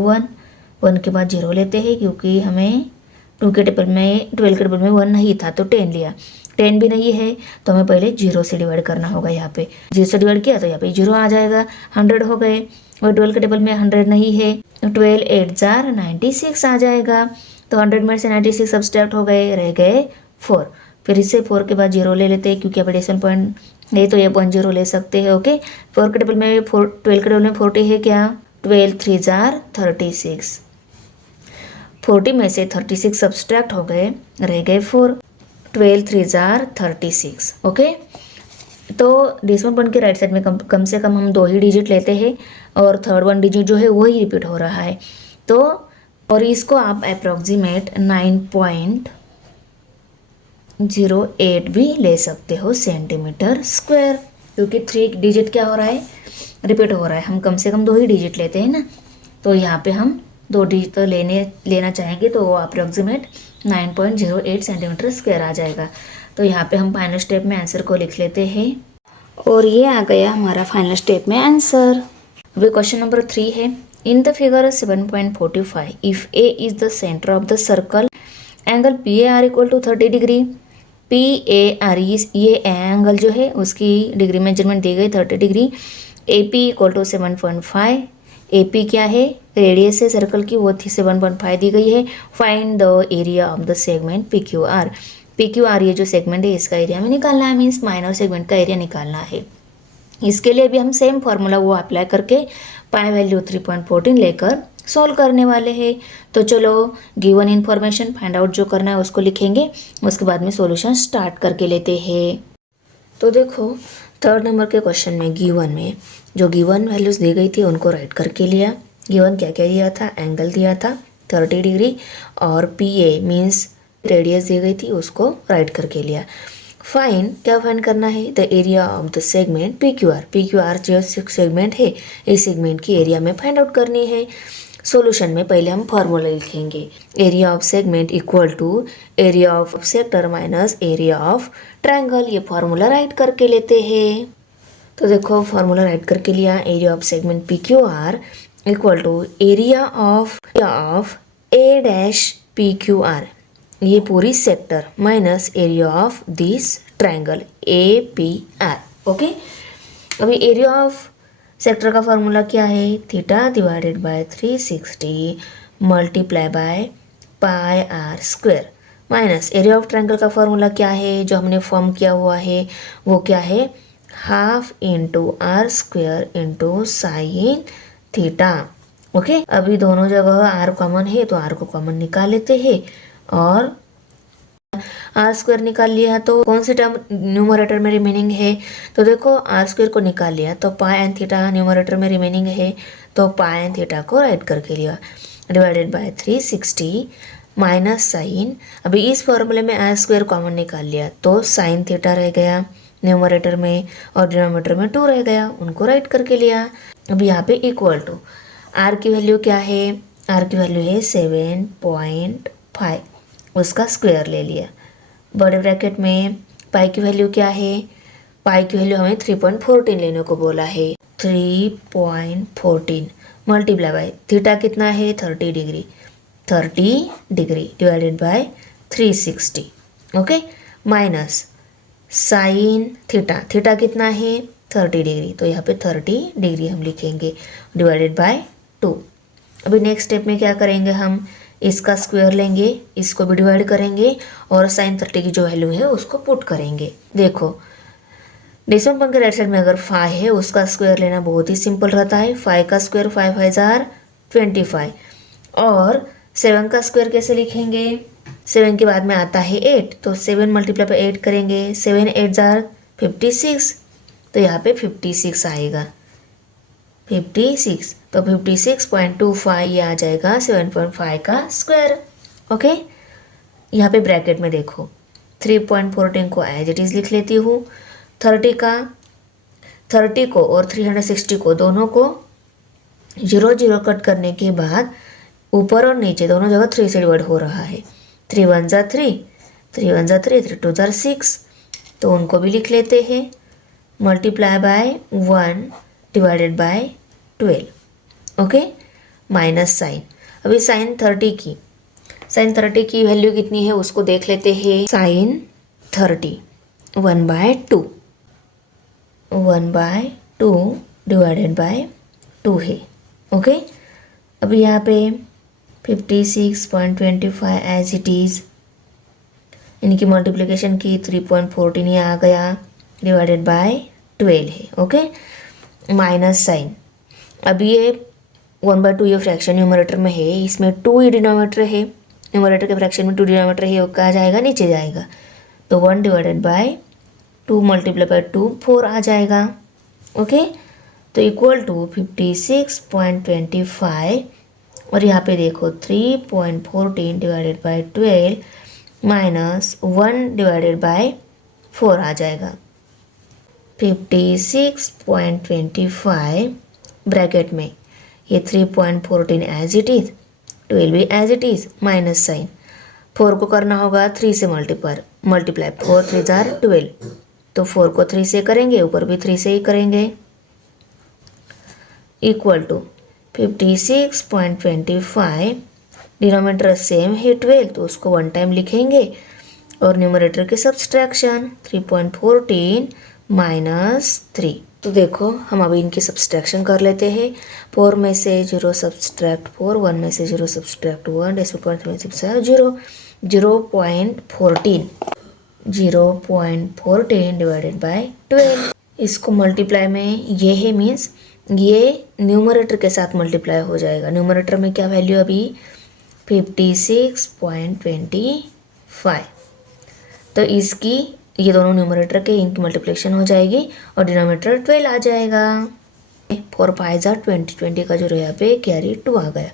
1 के बाद 0 लेते हैं क्योंकि हमें 2 के टेबल में 12 के टेबल में 1 नहीं था, तो 10 लिया। 10 भी नहीं है तो हमें पहले 0 से डिवाइड करना होगा। यहाँ पे 0 से डिवाइड किया तो यहाँ पे 0 आ जाएगा, 100 हो गए। और 12 के टेबल में 100 नहीं है, तो 12 8 ज़ार 96 आ जाएगा। तो 100 में से 96 सब्सट्रैक्ट हो गए, रह गए 4। फिर इससे 4 के बाद 0 ले लेते हैं क्योंकि यहाँ पे डेसिमल पॉइंट है तो ये 10 ले सकते हैं। ओके, 4 के टेबल में 12 के टेबल में 40 है क्या, 12 3 ज़ार 36। 40 में से 36 सब्सट्रैक्ट हो गए, रह गए 4। 12 3 ज़ार 36। ओके, तो डेसिमल पॉइंट के राइट साइड में कम से कम हम 2 ही डिजिट लेते हैं और थर्ड 1 डिजिट जो है वही रिपीट हो रहा है। तो और इसको आप अप्रॉक्सीमेट 9.08 भी ले सकते हो सेंटीमीटर स्क्वायर, क्योंकि 3 डिजिट क्या हो रहा है, रिपीट हो रहा है। हम कम से कम 2 ही डिजिट लेते हैं ना, तो यहाँ पे हम 2 डिजिट तो लेना चाहेंगे तो वो अप्रॉक्सीमेट 9.08 सेंटीमीटर स्क्वायर आ जाएगा। तो यहाँ पे हम फाइनल स्टेप में आंसर को लिख लेते हैं और ये आ गया हमारा फाइनल स्टेप में आंसर। अभी क्वेश्चन नंबर 3 है, in the figure 7.45 if A is the centre of the circle angle P A R equal to 30 degree. P A R ये एंगल जो है उसकी डिग्री मेजरमेंट दी गई 30 degree. A P equal to 7.5। A P क्या है, radius है circle की, वो थी 7.5 दी गई है। Find the area of the segment P Q are. P Q R ये जो सेगमेंट है इसका एरिया में निकालना है, मीन्स माइनर सेगमेंट का एरिया निकालना है। इसके लिए भी हम सेम फार्मूला वो अप्लाई करके पाई वैल्यू 3.14 लेकर सॉल्व करने वाले हैं। तो चलो गिवन इन्फॉर्मेशन फाइंड आउट जो करना है उसको लिखेंगे, उसके बाद में सॉल्यूशन स्टार्ट करके लेते हैं। तो देखो 3rd नंबर के क्वेश्चन में गिवन में जो गिवन वैल्यूज़ दी गई थी उनको राइट करके लिया। गिवन क्या क्या दिया था, एंगल दिया था 30 डिग्री और पी ए मीन्स रेडियस दी गई थी उसको राइट करके लिया। फाइंड क्या फाइंड करना है, the area of the segment P Q are. P Q are जो सेगमेंट है इस सेगमेंट की एरिया में फाइंड आउट करनी है। सॉल्यूशन में पहले हम फार्मूला लिखेंगे, area of segment equal to area of sector minus area of triangle. ये फार्मूला राइट करके लेते हैं। तो देखो फार्मूला राइट करके लिया, area of segment P Q R equal to area of A dash P Q R, ये पूरी sector minus area of this triangle A P R. Okay, अभी एरिया ऑफ सेक्टर का फार्मूला क्या है, theta divided by 360 multiply by pi are square minus area of triangle का formula क्या है जो हमने फॉर्म किया हुआ है, वो क्या है, half into are square into sine theta. Okay, अभी दोनों जगह आर कॉमन है तो आर को कॉमन निकाल लेते हैं और आर स्क्वायर निकाल लिया तो कौन सी टर्म न्यूमरेटर में रिमेनिंग है, तो देखो आर स्क्वायर को निकाल लिया तो पाई एन थीटा न्यूमरेटर में रिमेनिंग है, तो पाई एन थीटा को राइट करके लिया डिवाइडेड बाय 360 माइनस साइन। अभी इस फॉर्मूले में आर स्क्वायर कॉमन निकाल लिया तो साइन थीटा रह गया न्यूमरेटर में और डिनोमिनेटर में 2 रह गया, उनको राइट करके लिया। अब यहाँ पे इक्वल टू आर की वैल्यू क्या है, आर की वैल्यू है 7.5, उसका स्क्वायर ले लिया। बड़े ब्रैकेट में पाई की वैल्यू क्या है, पाई की वैल्यू हमें 3.14 लेने को बोला है, 3.14 मल्टीप्लाई बाय थीटा कितना है 30 degree, 30 degree divided by 360। Okay, minus sine theta, theta कितना है 30 डिग्री, तो यहाँ पे 30 डिग्री हम लिखेंगे डिवाइडेड बाय 2। अभी नेक्स्ट स्टेप में क्या करेंगे, हम इसका स्क्वायर लेंगे, इसको भी डिवाइड करेंगे और साइन 30 की जो वैल्यू है उसको पुट करेंगे। देखो डेसिमल पॉइंट के राइट साइड में अगर 5 है उसका स्क्वायर लेना बहुत ही सिंपल रहता है। 5 का स्क्वायर 5 5 जार 25 और 7 का स्क्वायर कैसे लिखेंगे? 7 के बाद में आता है 8 तो 7 मल्टीप्लाई पर 8 करेंगे। 7 8 जार 56 तो यहाँ पे 56 आएगा 56 तो 56.25 ये आ जाएगा 7.5 का स्क्वायर। ओके यहाँ पे ब्रैकेट में देखो 3.14 को एज इट इज़ लिख लेती हूँ। 30 को और 360 को दोनों को 0 0 कट करने के बाद ऊपर और नीचे दोनों जगह 3 से डिवाइड हो रहा है। 3 1 जार 3 3 1 जार 3 3 2 जार 6 तो उनको भी लिख लेते हैं। Multiply by 1 divided by 12। Okay minus sine. अभी साइन 30 की वैल्यू कितनी है उसको देख लेते हैं। साइन 30 1/2 1/2 डिवाइडेड बाय 2 है। ओके अभी यहाँ पे 56.25 एज इट इज़ इनकी मल्टीप्लिकेशन की 3.14 ये आ गया डिवाइडेड बाय 12 है। Okay minus sine. अभी ये 1/2 ये फ्रैक्शन न्यूमरेटर में है, इसमें 2 ही डिनोमिनेटर है। न्यूमरेटर के फ्रैक्शन में 2 डिनोमिनेटर है, वो कहाँ जाएगा? नीचे जाएगा। तो 1 डिवाइडेड बाय 2 मल्टीप्लाई बाय 2 4 आ जाएगा। ओके तो इक्वल टू 56.25 और यहाँ पे देखो 3.14 divided by 12 minus 1 divided by 4 आ जाएगा। 56.25 ब्रैकेट में ये 3.14 एज इट इज़ 12 भी as it is minus sine. 4 को करना होगा 3 से मल्टीप्लाई 4 3 जार 12 तो 4 को 3 से करेंगे, ऊपर भी 3 से ही करेंगे। इक्वल टू 56.25 डिनोमिनेटर सेम है 12 तो उसको 1 टाइम लिखेंगे और न्यूमरेटर के सब्सट्रैक्शन 3.14 माइनस 3। तो देखो हम अभी इनकी सब्सट्रैक्शन कर लेते हैं। 4 में से 0 सब्सट्रैक्ट 4 1 में से 0 सब्सट्रैक्ट 1 डेसिमल पॉइंट में 6 0 0.14 डिवाइडेड बाय 12। इसको मल्टीप्लाई में ये है मीन्स ये न्यूमरेटर के साथ मल्टीप्लाई हो जाएगा। न्यूमरेटर में क्या वैल्यू अभी 56.25 तो इसकी ये दोनों न्यूमरेटर के इनकी मल्टीप्लिकेशन हो जाएगी और डिनोमिनेटर 12 आ जाएगा। 4 5 जार 20 20 का 0 यहाँ पे कैरी 2 आ गया।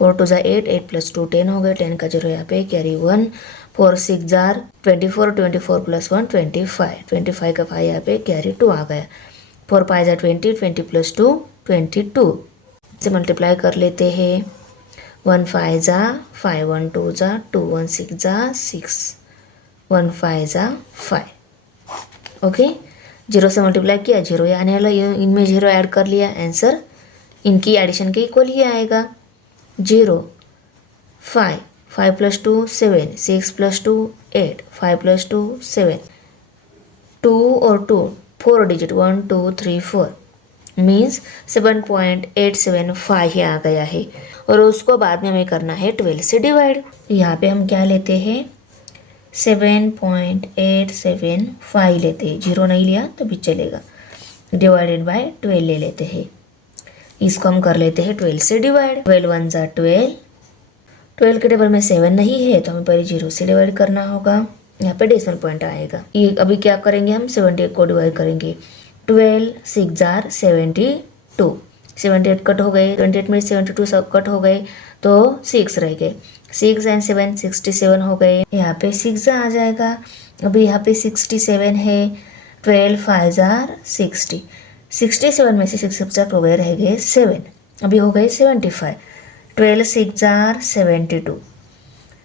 4 2 जार 8 8 प्लस 2 10 हो गए। 10 का 0 यहाँ पे कैरी 1। 4 6 जार 24 24 प्लस 1 25 25 का 5 यहाँ पे कैरी 2 आ गया। 4 5 जार 20 20 प्लस 2 22 से मल्टीप्लाई कर लेते हैं। 1 5 जा 5 1 2 जा 2 1 6 जा 6 1 5 जा 5। ओके 0 से मल्टीप्लाई किया 0 ये आने वाला, इनमें 0 ऐड कर लिया, आंसर इनकी एडिशन के इक्वल ही आएगा। 0 5 5 प्लस 2 7 6 प्लस 2 8 5 प्लस 2 7 2 और 2 4 डिजिट 1 2 3 4 मीन्स 7.875 ही आ गया है और उसको बाद में हमें करना है 12 से डिवाइड। यहाँ पे हम क्या लेते हैं 7.875 लेते हैं, 0 नहीं लिया तो भी चलेगा, डिवाइडेड बाय 12 ले लेते हैं। इसको हम कर लेते हैं 12 से डिवाइड। 12 1 जार 12 के टेबल में 7 नहीं है तो हमें पहले 0 से डिवाइड करना होगा। यहाँ पे डेसिमल पॉइंट आएगा। ये अभी क्या करेंगे हम 78 को डिवाइड करेंगे। 12 6 जार 72 78 कट हो गए, 28 में 72 सब कट हो गए तो 6 रह गए। 6 एंड 7 67 हो गए। यहाँ पे 6 आ जाएगा। अभी यहाँ पे 67 है। 12 5 जार 60 67 में से 6 सब्ट्रैक्ट हो गए, रह गए 7, अभी हो गए 75। 12 6 जार 72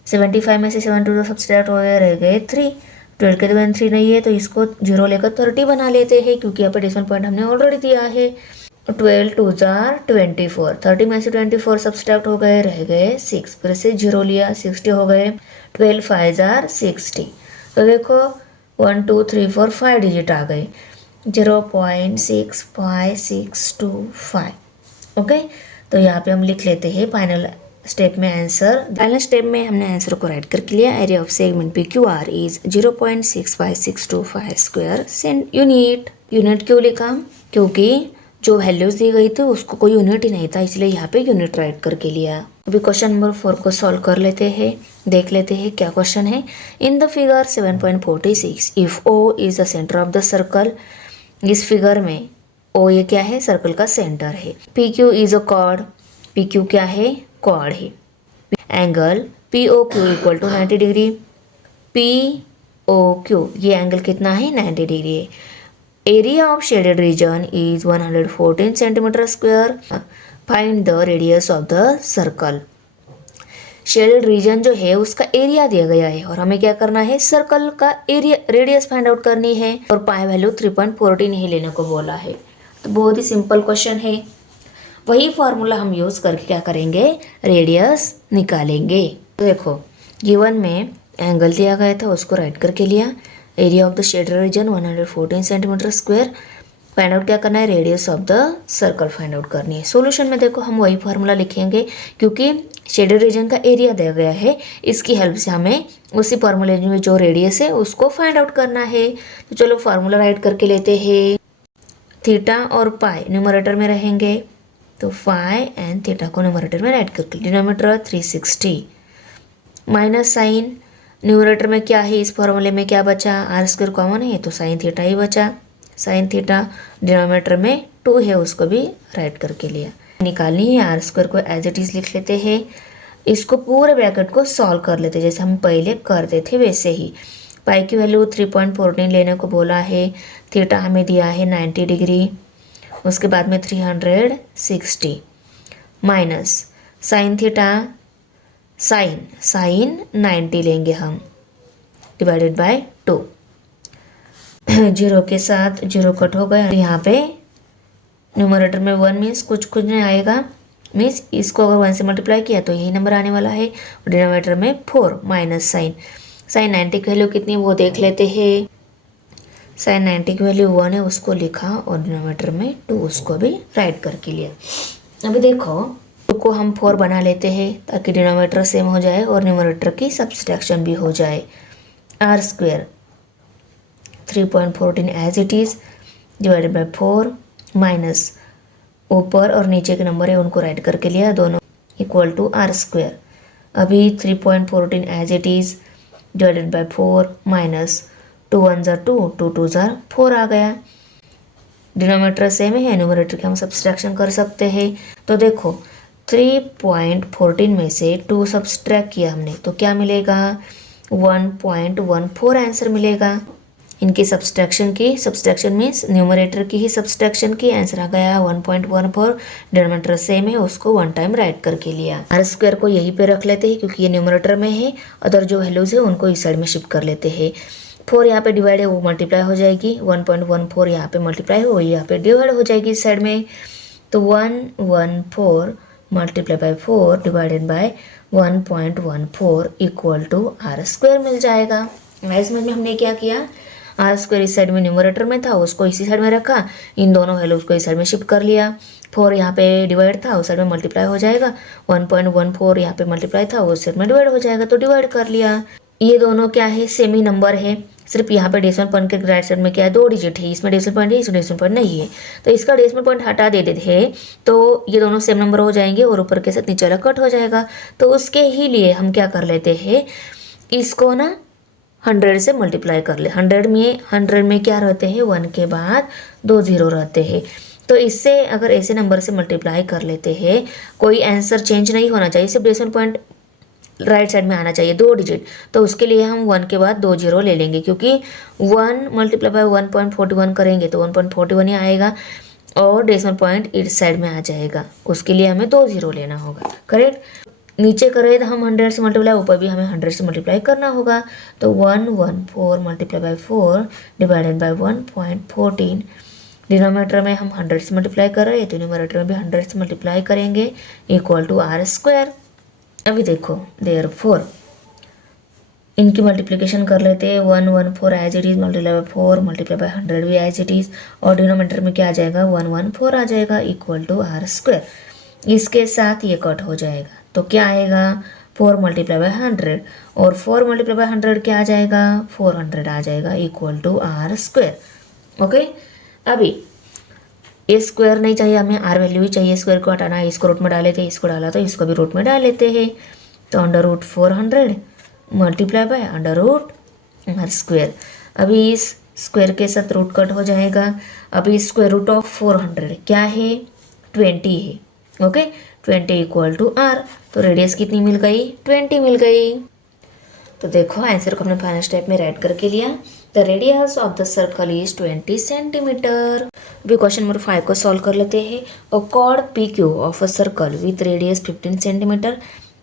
75 में से 72 सब्ट्रैक्ट हो गए, रह गए 3। 12 के बाद 3 नहीं है तो इसको 0 लेकर 30 बना लेते हैं क्योंकि यहाँ पे डेसिमल पॉइंट हमने ऑलरेडी दिया है। 12 2 जार 24 30 में से 24 सब्ट्रैक्ट हो गए, रह गए 6, फिर से 0 लिया 60 हो गए। 12 5 जार 60 तो देखो 1 2 3 4 5 डिजिट आ गए, 0.65625। ओके तो यहाँ पे हम लिख लेते हैं फाइनल स्टेप में आंसर, पहले स्टेप में हमने आंसर को राइट करके लिया। Area of segment P Q are is 0.65625 square unit. Unit क्यों लिखा? क्योंकि जो वैल्यूज दी गई थी उसको कोई यूनिट ही नहीं था, इसलिए यहाँ पे यूनिट राइट करके लिया। अभी क्वेश्चन नंबर 4 को सॉल्व कर लेते हैं, देख लेते हैं क्या क्वेश्चन है। In the figure 7.46 if O is the centre of the circle, इस फिगर में ओ ये क्या है? सर्कल का सेंटर है। P Q is a chord, P Q क्या है? कॉर्ड है। Angle P O Q equal to 90 degree, P O Q ये एंगल कितना है? 90 डिग्री है। Area of shaded region is 114 centimetre square, find the radius of the circle. Shaded region जो है उसका एरिया दिया गया है और हमें क्या करना है? सर्कल का एरिया रेडियस फाइंड आउट करनी है और पाई वैल्यू 3.14 ही लेने को बोला है। तो बहुत ही सिंपल क्वेश्चन है। वही फॉर्मूला हम यूज करके क्या करेंगे? रेडियस निकालेंगे। तो देखो गिवन में एंगल दिया गया था, उसको राइट करके लिया। Area of the shaded reason 114 centimetre square, find out क्या करना है? Radius of the circle find out करनी है। सॉल्यूशन में देखो हम वही फार्मूला लिखेंगे क्योंकि शेडेड रीजन का एरिया दिया गया है, इसकी हेल्प से हमें उसी फार्मूले में जो रेडियस है उसको फाइंड आउट करना है। तो चलो फार्मूला राइट करके लेते हैं। थीटा और पाई न्यूमरेटर में रहेंगे, तो फाई एंड थीटा को न्यूमरेटर में राइट करके, डिनोमीटर 360 माइनस साइन, न्यूमरेटर में क्या है? इस फॉर्मूले में क्या बचा? आर स्क्वायर कॉमन है तो साइन थीटा ही बचा। साइन थीटा डिनोमीटर में 2 है, उसको भी राइट करके लिया। निकालनी है आर स्क्वायर को एज इट इज लिख लेते हैं। इसको पूरे ब्रैकेट को सॉल्व कर लेते जैसे हम पहले करते थे वैसे ही। पाई की वैल्यू 3.14 लेने को बोला है, थीटा हमें दिया है 90 डिग्री, उसके बाद में 360 माइनस साइन थीटा, साइन 90 लेंगे हम, डिवाइडेड बाय 2। जीरो के साथ जीरो कट हो गए। यहाँ पे न्यूमरेटर में 1 मीन्स कुछ नहीं आएगा, मीन्स इसको अगर 1 से मल्टीप्लाई किया तो यही नंबर आने वाला है। और डिनोमीटर में 4 माइनस साइन 90 की वैल्यू कितनी वो देख लेते हैं। साइन 90 की वैल्यू 1 है, उसको लिखा और डिनोमीटर में 2 उसको भी राइट करके लिया। अभी देखो 2 को हम 4 बना लेते हैं ताकि डिनोमीटर सेम हो जाए और न्यूमरेटर की सब्सट्रैक्शन भी हो जाए। R square 3.14 as it is divided by 4 minus ऊपर और नीचे के नंबर है उनको राइट करके लिया, दोनों इक्वल टू आर स्क्वायर। अभी 3.14 as it is divided by 4 minus 2 1 जार 2 2 2 जार 4 आ गया। डिनोमीटर सेम है, न्यूमरेटर की हम सब्सट्रैक्शन कर सकते हैं। तो देखो 3.14 में से 2 सब्सट्रैक्ट किया हमने तो क्या मिलेगा? 1.14 आंसर मिलेगा। इनकी सब्सट्रैक्शन मीन्स न्यूमरेटर की ही सब्सट्रैक्शन की, आंसर आ गया 1.14। डिनोमीटर सेम है, उसको 1 टाइम राइट करके लिया। आर स्क्वायर को यहीं पे रख लेते हैं क्योंकि ये न्यूमरेटर में है, अदर जो वैल्यूज है उनको इस साइड में शिफ्ट कर लेते हैं। 4 यहाँ पे डिवाइड है वो मल्टीप्लाई हो जाएगी, 1.14 यहाँ पे मल्टीप्लाई हो यहाँ पे डिवाइड हो जाएगी इस साइड में। तो 114 multiply by 4 divided by 1.14 equal to are square मिल जाएगा। इस समझ में हमने क्या किया? आर स्क्वायर इस साइड में न्यूमरेटर में था, उसको इसी साइड में रखा, इन दोनों वैल्यूज को इस साइड में शिफ्ट कर लिया। 4 यहाँ पे डिवाइड था उस साइड में मल्टीप्लाई हो जाएगा, 1.14 यहाँ पे मल्टीप्लाई था उस साइड में डिवाइड हो जाएगा, तो डिवाइड कर लिया। ये दोनों क्या है? सेमी नंबर है, सिर्फ यहाँ पे डेसिमल पॉइंट के राइट साइड में क्या है? 2 डिजिट है, इसमें डेसिमल पॉइंट है, इसमें डेसिमल पॉइंट नहीं है, तो इसका डेसिमल पॉइंट हटा देते थे तो ये दोनों सेम नंबर हो जाएंगे और ऊपर के साथ नीचे वाला कट हो जाएगा। तो उसके ही लिए हम क्या कर लेते हैं, इसको ना 100 से मल्टीप्लाई कर ले। 100 में क्या रहते हैं? 1 के बाद 2 0 रहते हैं, तो इससे अगर ऐसे नंबर से मल्टीप्लाई कर लेते हैं, कोई आंसर चेंज नहीं होना चाहिए, सिर्फ डेसिमल पॉइंट राइट साइड में आना चाहिए 2 डिजिट। तो उसके लिए हम 1 के बाद 2 0 ले लेंगे क्योंकि 1 मल्टीप्लाई बाय 1.41 करेंगे तो 1.41 ही आएगा और डेसिमल पॉइंट इस साइड में आ जाएगा, उसके लिए हमें 2 0 लेना होगा। करेक्ट? नीचे करें तो हम 100 से मल्टीप्लाई, ऊपर भी हमें 100 से मल्टीप्लाई करना होगा। तो 114 multiply by 4 divided by 1.14, denominator में हम 100 से मल्टीप्लाई कर रहे हैं तो न्यूमरेटर में भी 100 से मल्टीप्लाई करेंगे इक्वल टू आर स्क्वायर। अभी देखो देयरफॉर इनकी मल्टीप्लिकेशन कर लेते हैं, 114 as it is multiply by 4 multiply by 100 भी एज इट इज और डिनोमीटर में क्या आ जाएगा? 114 आ जाएगा इक्वल टू आर स्क्वायर। इसके साथ ये कट हो जाएगा, तो क्या आएगा 4 मल्टीप्लाई बाय 100, और 4 मल्टीप्लाई बाय 100 क्या आ जाएगा 400 आ जाएगा equal to are square. Okay, अभी ये स्क्वायर नहीं चाहिए हमें, आर वैल्यू ही चाहिए, स्क्वायर को हटाना है, इसको रूट में डाले थे, इसको डाला तो इसको भी रूट में डाल लेते हैं। तो under root 400 multiply by under root r square. अभी इस स्क्वायर के साथ रूट कट हो जाएगा। अभी स्क्वायर रूट ऑफ 400 क्या है 20 है। ओके, 20 इक्वल टू आर, तो रेडियस कितनी मिल गई 20 मिल गई। तो देखो आंसर को हमने फाइनल स्टेप में राइट करके लिया। The radius of the circle is 20 centimetre. अभी क्वेश्चन नंबर 5 को सॉल्व कर लेते हैं। अ chord P Q of a circle with radius 15 centimetre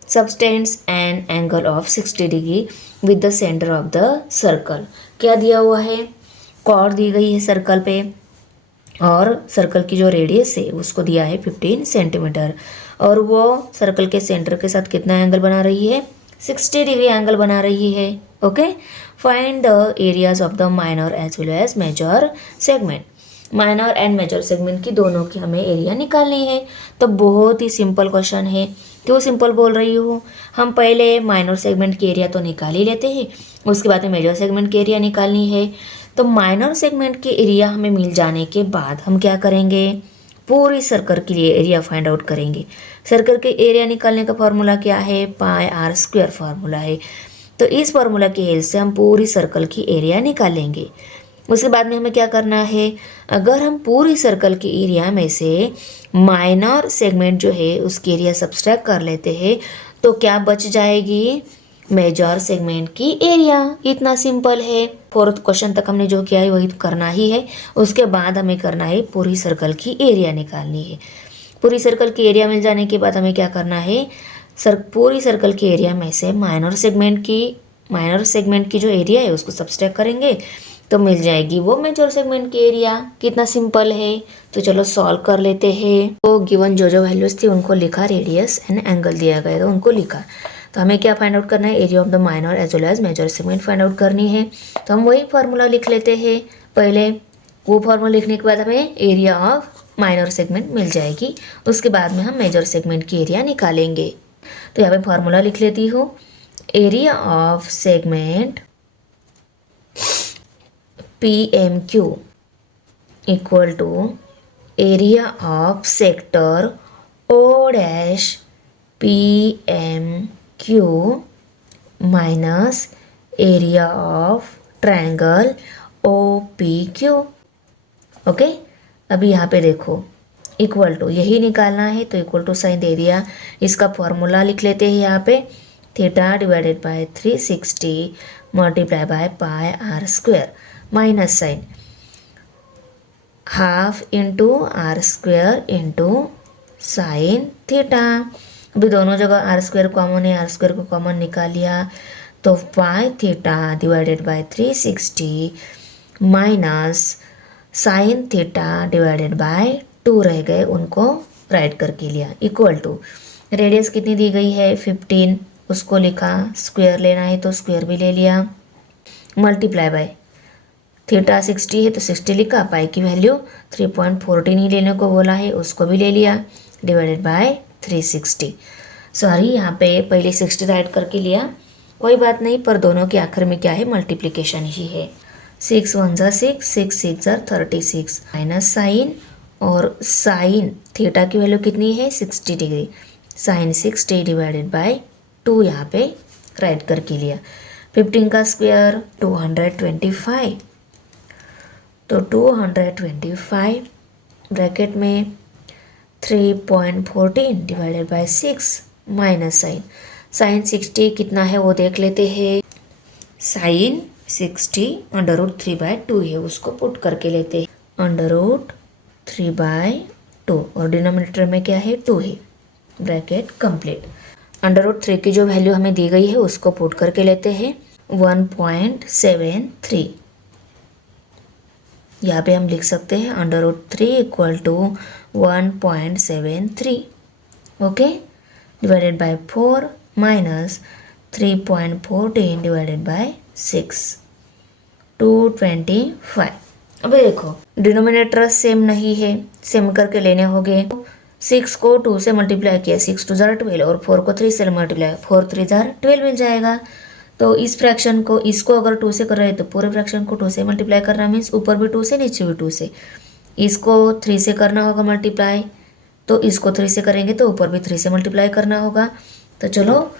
subtends an angle of 60 degree with the centre of the circle. क्या दिया हुआ है, कॉर्ड दी गई है सर्कल पे, और सर्कल की जो रेडियस है उसको दिया है 15 सेंटीमीटर, और वो सर्कल के सेंटर के साथ कितना एंगल बना रही है 60 डिग्री एंगल बना रही है। Okay, find the areas of the minor as well as major segment. Minor and major segment की दोनों की हमें एरिया निकालनी है। तो बहुत ही सिंपल क्वेश्चन है। क्यों सिंपल बोल रही हूँ, हम पहले माइनर सेगमेंट की एरिया तो निकाल ही लेते हैं, उसके बाद में मेजर सेगमेंट की एरिया निकालनी है। तो माइनर सेगमेंट की एरिया हमें मिल जाने के बाद हम क्या करेंगे, पूरी सर्कल के लिए एरिया फाइंड आउट करेंगे। सर्कल के एरिया निकालने का फॉर्मूला क्या है, पाई आर स्क्वायर फार्मूला है। तो इस फार्मूला की हेल्प से हम पूरी सर्कल की एरिया निकालेंगे। उसके बाद में हमें क्या करना है, अगर हम पूरी सर्कल की एरिया में से माइनर सेगमेंट जो है उसकी एरिया सब्सट्रैक्ट कर लेते हैं, तो क्या बच जाएगी मेजर सेगमेंट की एरिया। इतना सिंपल है। फोर्थ क्वेश्चन तक हमने जो किया है वही करना ही है। उसके बाद हमें करना है पूरी सर्कल की एरिया निकालनी है। पूरी सर्कल की एरिया मिल जाने के बाद हमें क्या करना है, पूरी सर्कल की एरिया में से माइनर सेगमेंट की जो एरिया है उसको सब्सट्रैक्ट करेंगे, तो मिल जाएगी वो मेजर सेगमेंट की एरिया। कितना सिंपल है। तो चलो सॉल्व कर लेते हैं। तो गिवन जो वैल्यूज थी उनको लिखा, रेडियस एंड एंगल दिया गया तो उनको लिखा। तो हमें क्या फाइंड आउट करना है, area of the minor as well as major segment find out करनी है। तो हम वही फार्मूला लिख लेते हैं। पहले वो फार्मूला लिखने के बाद हमें एरिया ऑफ माइनर सेगमेंट मिल जाएगी। उसके बाद में हम मेजर सेगमेंट की एरिया निकालेंगे। तो यहाँ पे फार्मूला लिख लेती हूँ, area of segment PMQ equal to area of sector O-PMQ minus area of triangle OPQ। Okay, अभी यहाँ पे देखो इक्वल टू यही निकालना है, तो इक्वल टू साइन दे दिया। इसका फॉर्मूला लिख लेते हैं यहाँ पे, theta divided by 360 multiply by pi are square minus sine half into are square into sine theta. अभी दोनों जगह आर स्क्वायर कॉमन है, आर स्क्वायर को कॉमन निकाल लिया, तो pi theta divided by 360 minus sine theta divided by 2 रह गए, उनको राइट करके लिया इक्वल टू रेडियस कितनी दी गई है 15, उसको लिखा, स्क्वायर लेना है तो स्क्वायर भी ले लिया, मल्टीप्लाई बाय थीटा 60 है तो 60 लिखा, पाई की वैल्यू 3.14 ही लेने को बोला है, उसको भी ले लिया, डिवाइडेड बाय 360। सॉरी, यहाँ पे पहले 60 राइट करके लिया, कोई बात नहीं, पर दोनों के आखिर में क्या है मल्टीप्लिकेशन ही है। 6 1 ज़ा 6, 6 6 ज़ा 36 माइनस साइन, और साइन थीटा की वैल्यू कितनी है 60 डिग्री, साइन 60 डिवाइडेड बाय 2 यहाँ पे राइट करके लिया। 15 का स्क्वायर 225, तो 225 ब्रैकेट में 3.14 डिवाइडेड बाय 6 माइनस साइन 60 कितना है वो देख लेते हैं। साइन 60 अंडर रूट 3/2 है, उसको पुट करके लेते हैं, अंडर रूट 3/2, और डिनोमिनेटर में क्या है 2 है, ब्रैकेट कंप्लीट। अंडर रूट 3 की जो वैल्यू हमें दी गई है उसको पुट करके लेते हैं 1.73। यहाँ पे हम लिख सकते हैं under root 3 equal to 1.73, okay, divided by 4 minus 3.14 divided by 6, 225। अब देखो डिनोमिनेटर सेम नहीं है, सेम करके लेने होंगे। 6 को 2 से मल्टीप्लाई किया, 6 2 ज़ार 12 और 4 को 3 से मल्टीप्लाई, 4 3 ज़ार 12 मिल जाएगा। तो इस फ्रैक्शन को, इसको अगर 2 से कर रहे हैं तो पूरे फ्रैक्शन को 2 से मल्टीप्लाई करना मीन्स ऊपर भी 2 से नीचे भी 2 से। इसको 3 से करना होगा मल्टीप्लाई, तो इसको 3 से करेंगे तो ऊपर भी 3 से मल्टीप्लाई करना होगा। तो चलो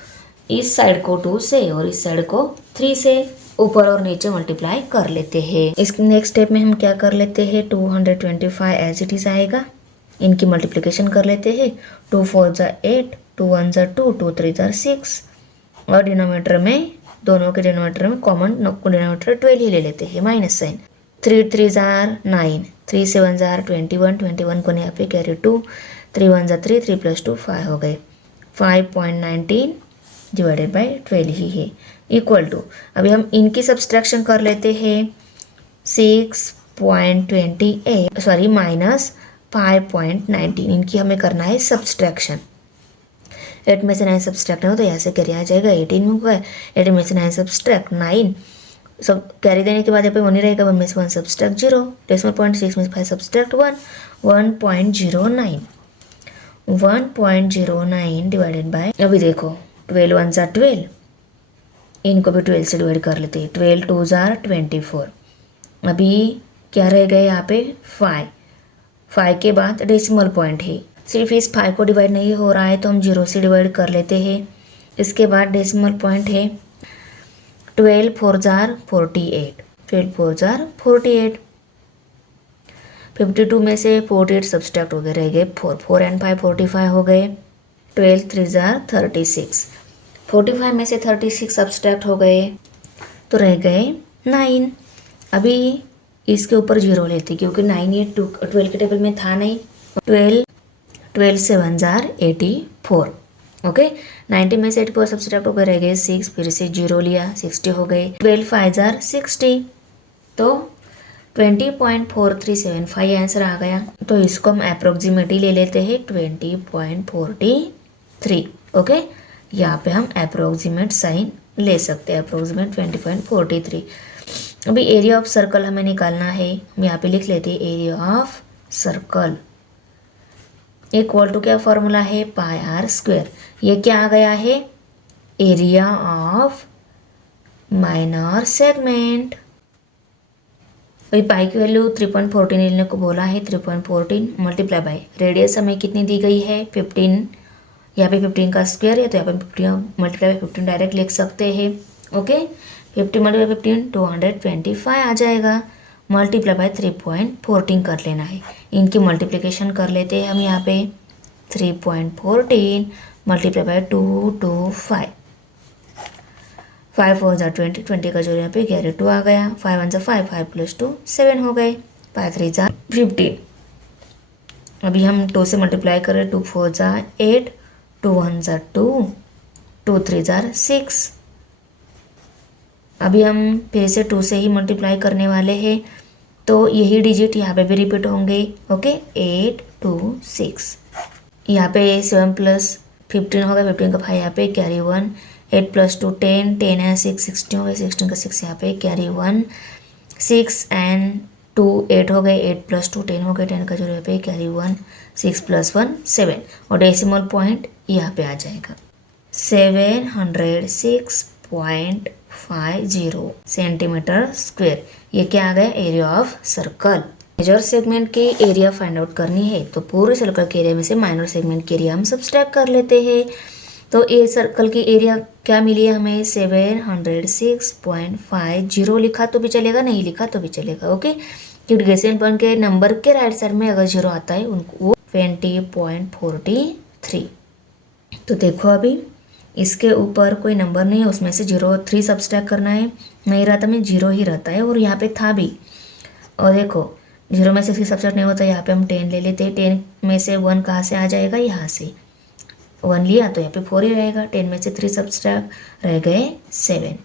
इस साइड को 2 से और इस साइड को 3 से ऊपर और नीचे मल्टीप्लाई कर लेते हैं। इस नेक्स्ट स्टेप में हम क्या कर लेते हैं, 225 एज इट इज आएगा, इनकी मल्टीप्लिकेशन कर लेते हैं। 2 4 ज़ा 8, 2 1 ज़ा 2, 2 3 ज़ा 6 और डिनोमीटर में, दोनों के डिनोमीटर में कॉमन डिनोमीटर 12 ही ले लेते हैं, माइनस साइन। 3 3 ज़ार 9, 3 7 ज़ार 21, 21 को यहाँ पे कैरी 2, 3 1 ज़ा 3, 3 + 2 5 हो गए। 5.19 डिवाइडेड बाई 12 ही है, इक्वल टू, अभी हम इनकी सब्सट्रैक्शन कर लेते हैं। 6.28 सॉरी माइनस 5.19, इनकी हमें करना है सब्सट्रैक्शन। 8 में से 9 सब्सट्रैक्ट हो तो यहाँ से कैरी आ जाएगा, 18 में होगा। 18 में से 9 सब्सट्रैक्ट 9, सब कैरी देने के बाद यहाँ पे 1 ही रहेगा, 1 में से 1 सब्सट्रैक्ट 0, डेसिमल पॉइंट 6 में से 5 सब्सट्रैक्ट 1, 1.09, 1.09 डिवाइडेड बाय, अभी देखो 12 1 ज़ा 12, इनको भी 12 से डिवाइड कर लेते हैं। 12 2 ज़ार 24, अभी क्या रह गए यहाँ पे 5, 5 के बाद डेसिमल पॉइंट है, सिर्फ इस 5 को डिवाइड नहीं हो रहा है तो हम 0 से डिवाइड कर लेते हैं। इसके बाद डेसिमल पॉइंट है। 12 4 ज़ार 48, 12 4 ज़ार 48, 52 में से 48 सब्सट्रैक्ट हो गए, रह गए 4, 4 एंड 5 45 हो गए। 12 3 ज़ार 36, 45 में से 36 सब्सट्रैक्ट हो गए तो रह गए 9। अभी इसके ऊपर 0 लेते क्योंकि 9 ये 12 के टेबल में था नहीं। 12 7 ज़ार 84, ओके। 90 में से 84 सब्सट्रैक्ट हो गए, रह गए 6, फिर से 0 लिया, 60 हो गए। 12 5 ज़ार 60, तो 20.4375 आंसर आ गया। तो इसको हम अप्रोक्सीमेटली ले लेते हैं 20.43, ओके। यहाँ पे हम अप्रोक्सीमेट साइन ले सकते हैं, अप्रोक्सीमेट 20.43। अभी एरिया ऑफ सर्कल हमें निकालना है, हम यहाँ पे लिख लेते हैं area of circle equal to, क्या फॉर्मूला है, पाई आर स्क्वायर। ये क्या आ गया है, एरिया ऑफ माइनर सेगमेंट। अभी पाई की वैल्यू 3.14 लेने को बोला है, 3.14 मल्टीप्लाई बाय रेडियस हमें कितनी दी गई है 15, यहाँ पे 15 का स्क्वायर है तो यहाँ पे 15 मल्टीप्लाई बाय 15 डायरेक्ट लिख सकते हैं, ओके। 50 मल्टीप्लाई बाय 15 225 आ जाएगा, मल्टीप्लाई बाय 3.14 कर लेना है। इनकी मल्टीप्लिकेशन कर लेते हैं हम यहाँ पे, 3.14 मल्टीप्लाई बाय 225, 5 4 ज़ा 20, 20 का जो यहाँ पे कैरी 2 आ गया, 5 1 ज़ा 5, 5 + 2 7 हो गए, 5 3 ज़ा 15। अभी हम 2 से मल्टीप्लाई करें, 2 4 ज़ा 8, 2 1 ज़ा 2, 2 3 ज़ा 6। अभी हम फिर से 2 से ही मल्टीप्लाई करने वाले हैं तो यही डिजिट यहाँ पे भी रिपीट होंगे, ओके। 8 2 6, यहाँ पे 7 + 15 होगा, 15 का 5 यहाँ पे कैरी 1, 8 + 2 10, 10 एंड 6 16 हो गए, 16 का 6 यहाँ पे कैरी 1, 6 एंड 2 8 हो गए, 8 + 2 10 हो गए, 10 का जो यहाँ पे कैरी 1, 6 + 1 7 और डेसिमल पॉइंट यहाँ पे आ जाएगा 706.50 सेंटीमीटर स्क्वायर। ये क्या आ गया, area of circle. Major segment की एरिया फाइंड आउट करनी है तो पूरे सर्कल के एरिया में से माइनर सेगमेंट के एरिया हम सब्सट्रैक्ट कर लेते हैं। तो ये सर्कल की एरिया क्या मिली है हमें, 706.50 लिखा तो भी चलेगा, नहीं लिखा तो भी चलेगा, ओके। क्योंकि डेसिमल पॉइंट के नंबर के राइट साइड में अगर 0 आता है उनको वो 20.43। तो देखो अभी इसके ऊपर कोई नंबर नहीं है, उसमें से 0 3 सब्सट्रैक्ट करना है, नहीं रहता में 0 ही रहता है और यहाँ पे था भी। और देखो 0 में से 3 सब्सट्रैक्ट नहीं होता, यहाँ पे हम 10 ले लेते हैं। 10 में से 1 कहाँ से आ जाएगा, यहाँ से 1 लिया तो यहाँ पे 4 ही रहेगा। 10 में से 3 सब्सट्रैक्ट रह गए 7,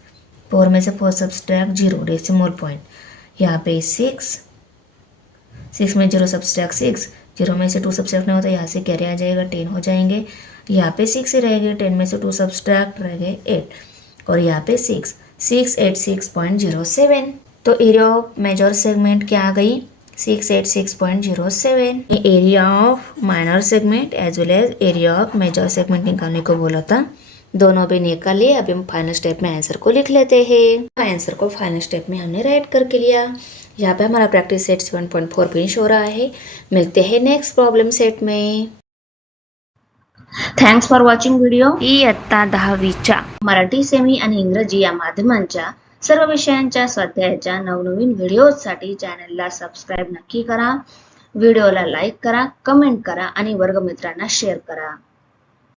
4 में से 4 सब्सट्रैक्ट 0 डेसिमल पॉइंट, यहाँ पे 6, 6 में 0 सब्सट्रैक्ट 6, 0 में से 2 सब्सट्रैक्ट नहीं होता, यहाँ से कैरी आ जाएगा 10 हो जाएंगे, यहाँ पे 6 ही रहेंगे, 10 में से 2 सब्सट्रैक्ट रह गए 8 और यहाँ पे 6, 686.07। तो एरिया ऑफ मेजर सेगमेंट क्या आ गई 686.07। Area of minor segment as well as area of major segment निकालने को बोला था, दोनों भी निकाल लिए। अभी हम फाइनल स्टेप में आंसर को लिख लेते हैं। आंसर को फाइनल स्टेप में हमने राइट करके लिया। यहाँ पे हमारा प्रैक्टिस सेट 7.4 फिनिश हो रहा है। मिलते हैं नेक्स्ट प्रॉब्लम सेट में। Thanks for watching video. इयत्ता 10वीच्या मराठी, सेमी आणि इंग्रजी या माध्यमांच्या सर्व विषयांच्या स्वाध्यायाच्या नवनवीन व्हिडिओसाठी चॅनलला सबस्क्राईब नक्की करा. व्हिडिओला लाईक करा, कमेंट करा आणि वर्गमित्रांना शेअर करा.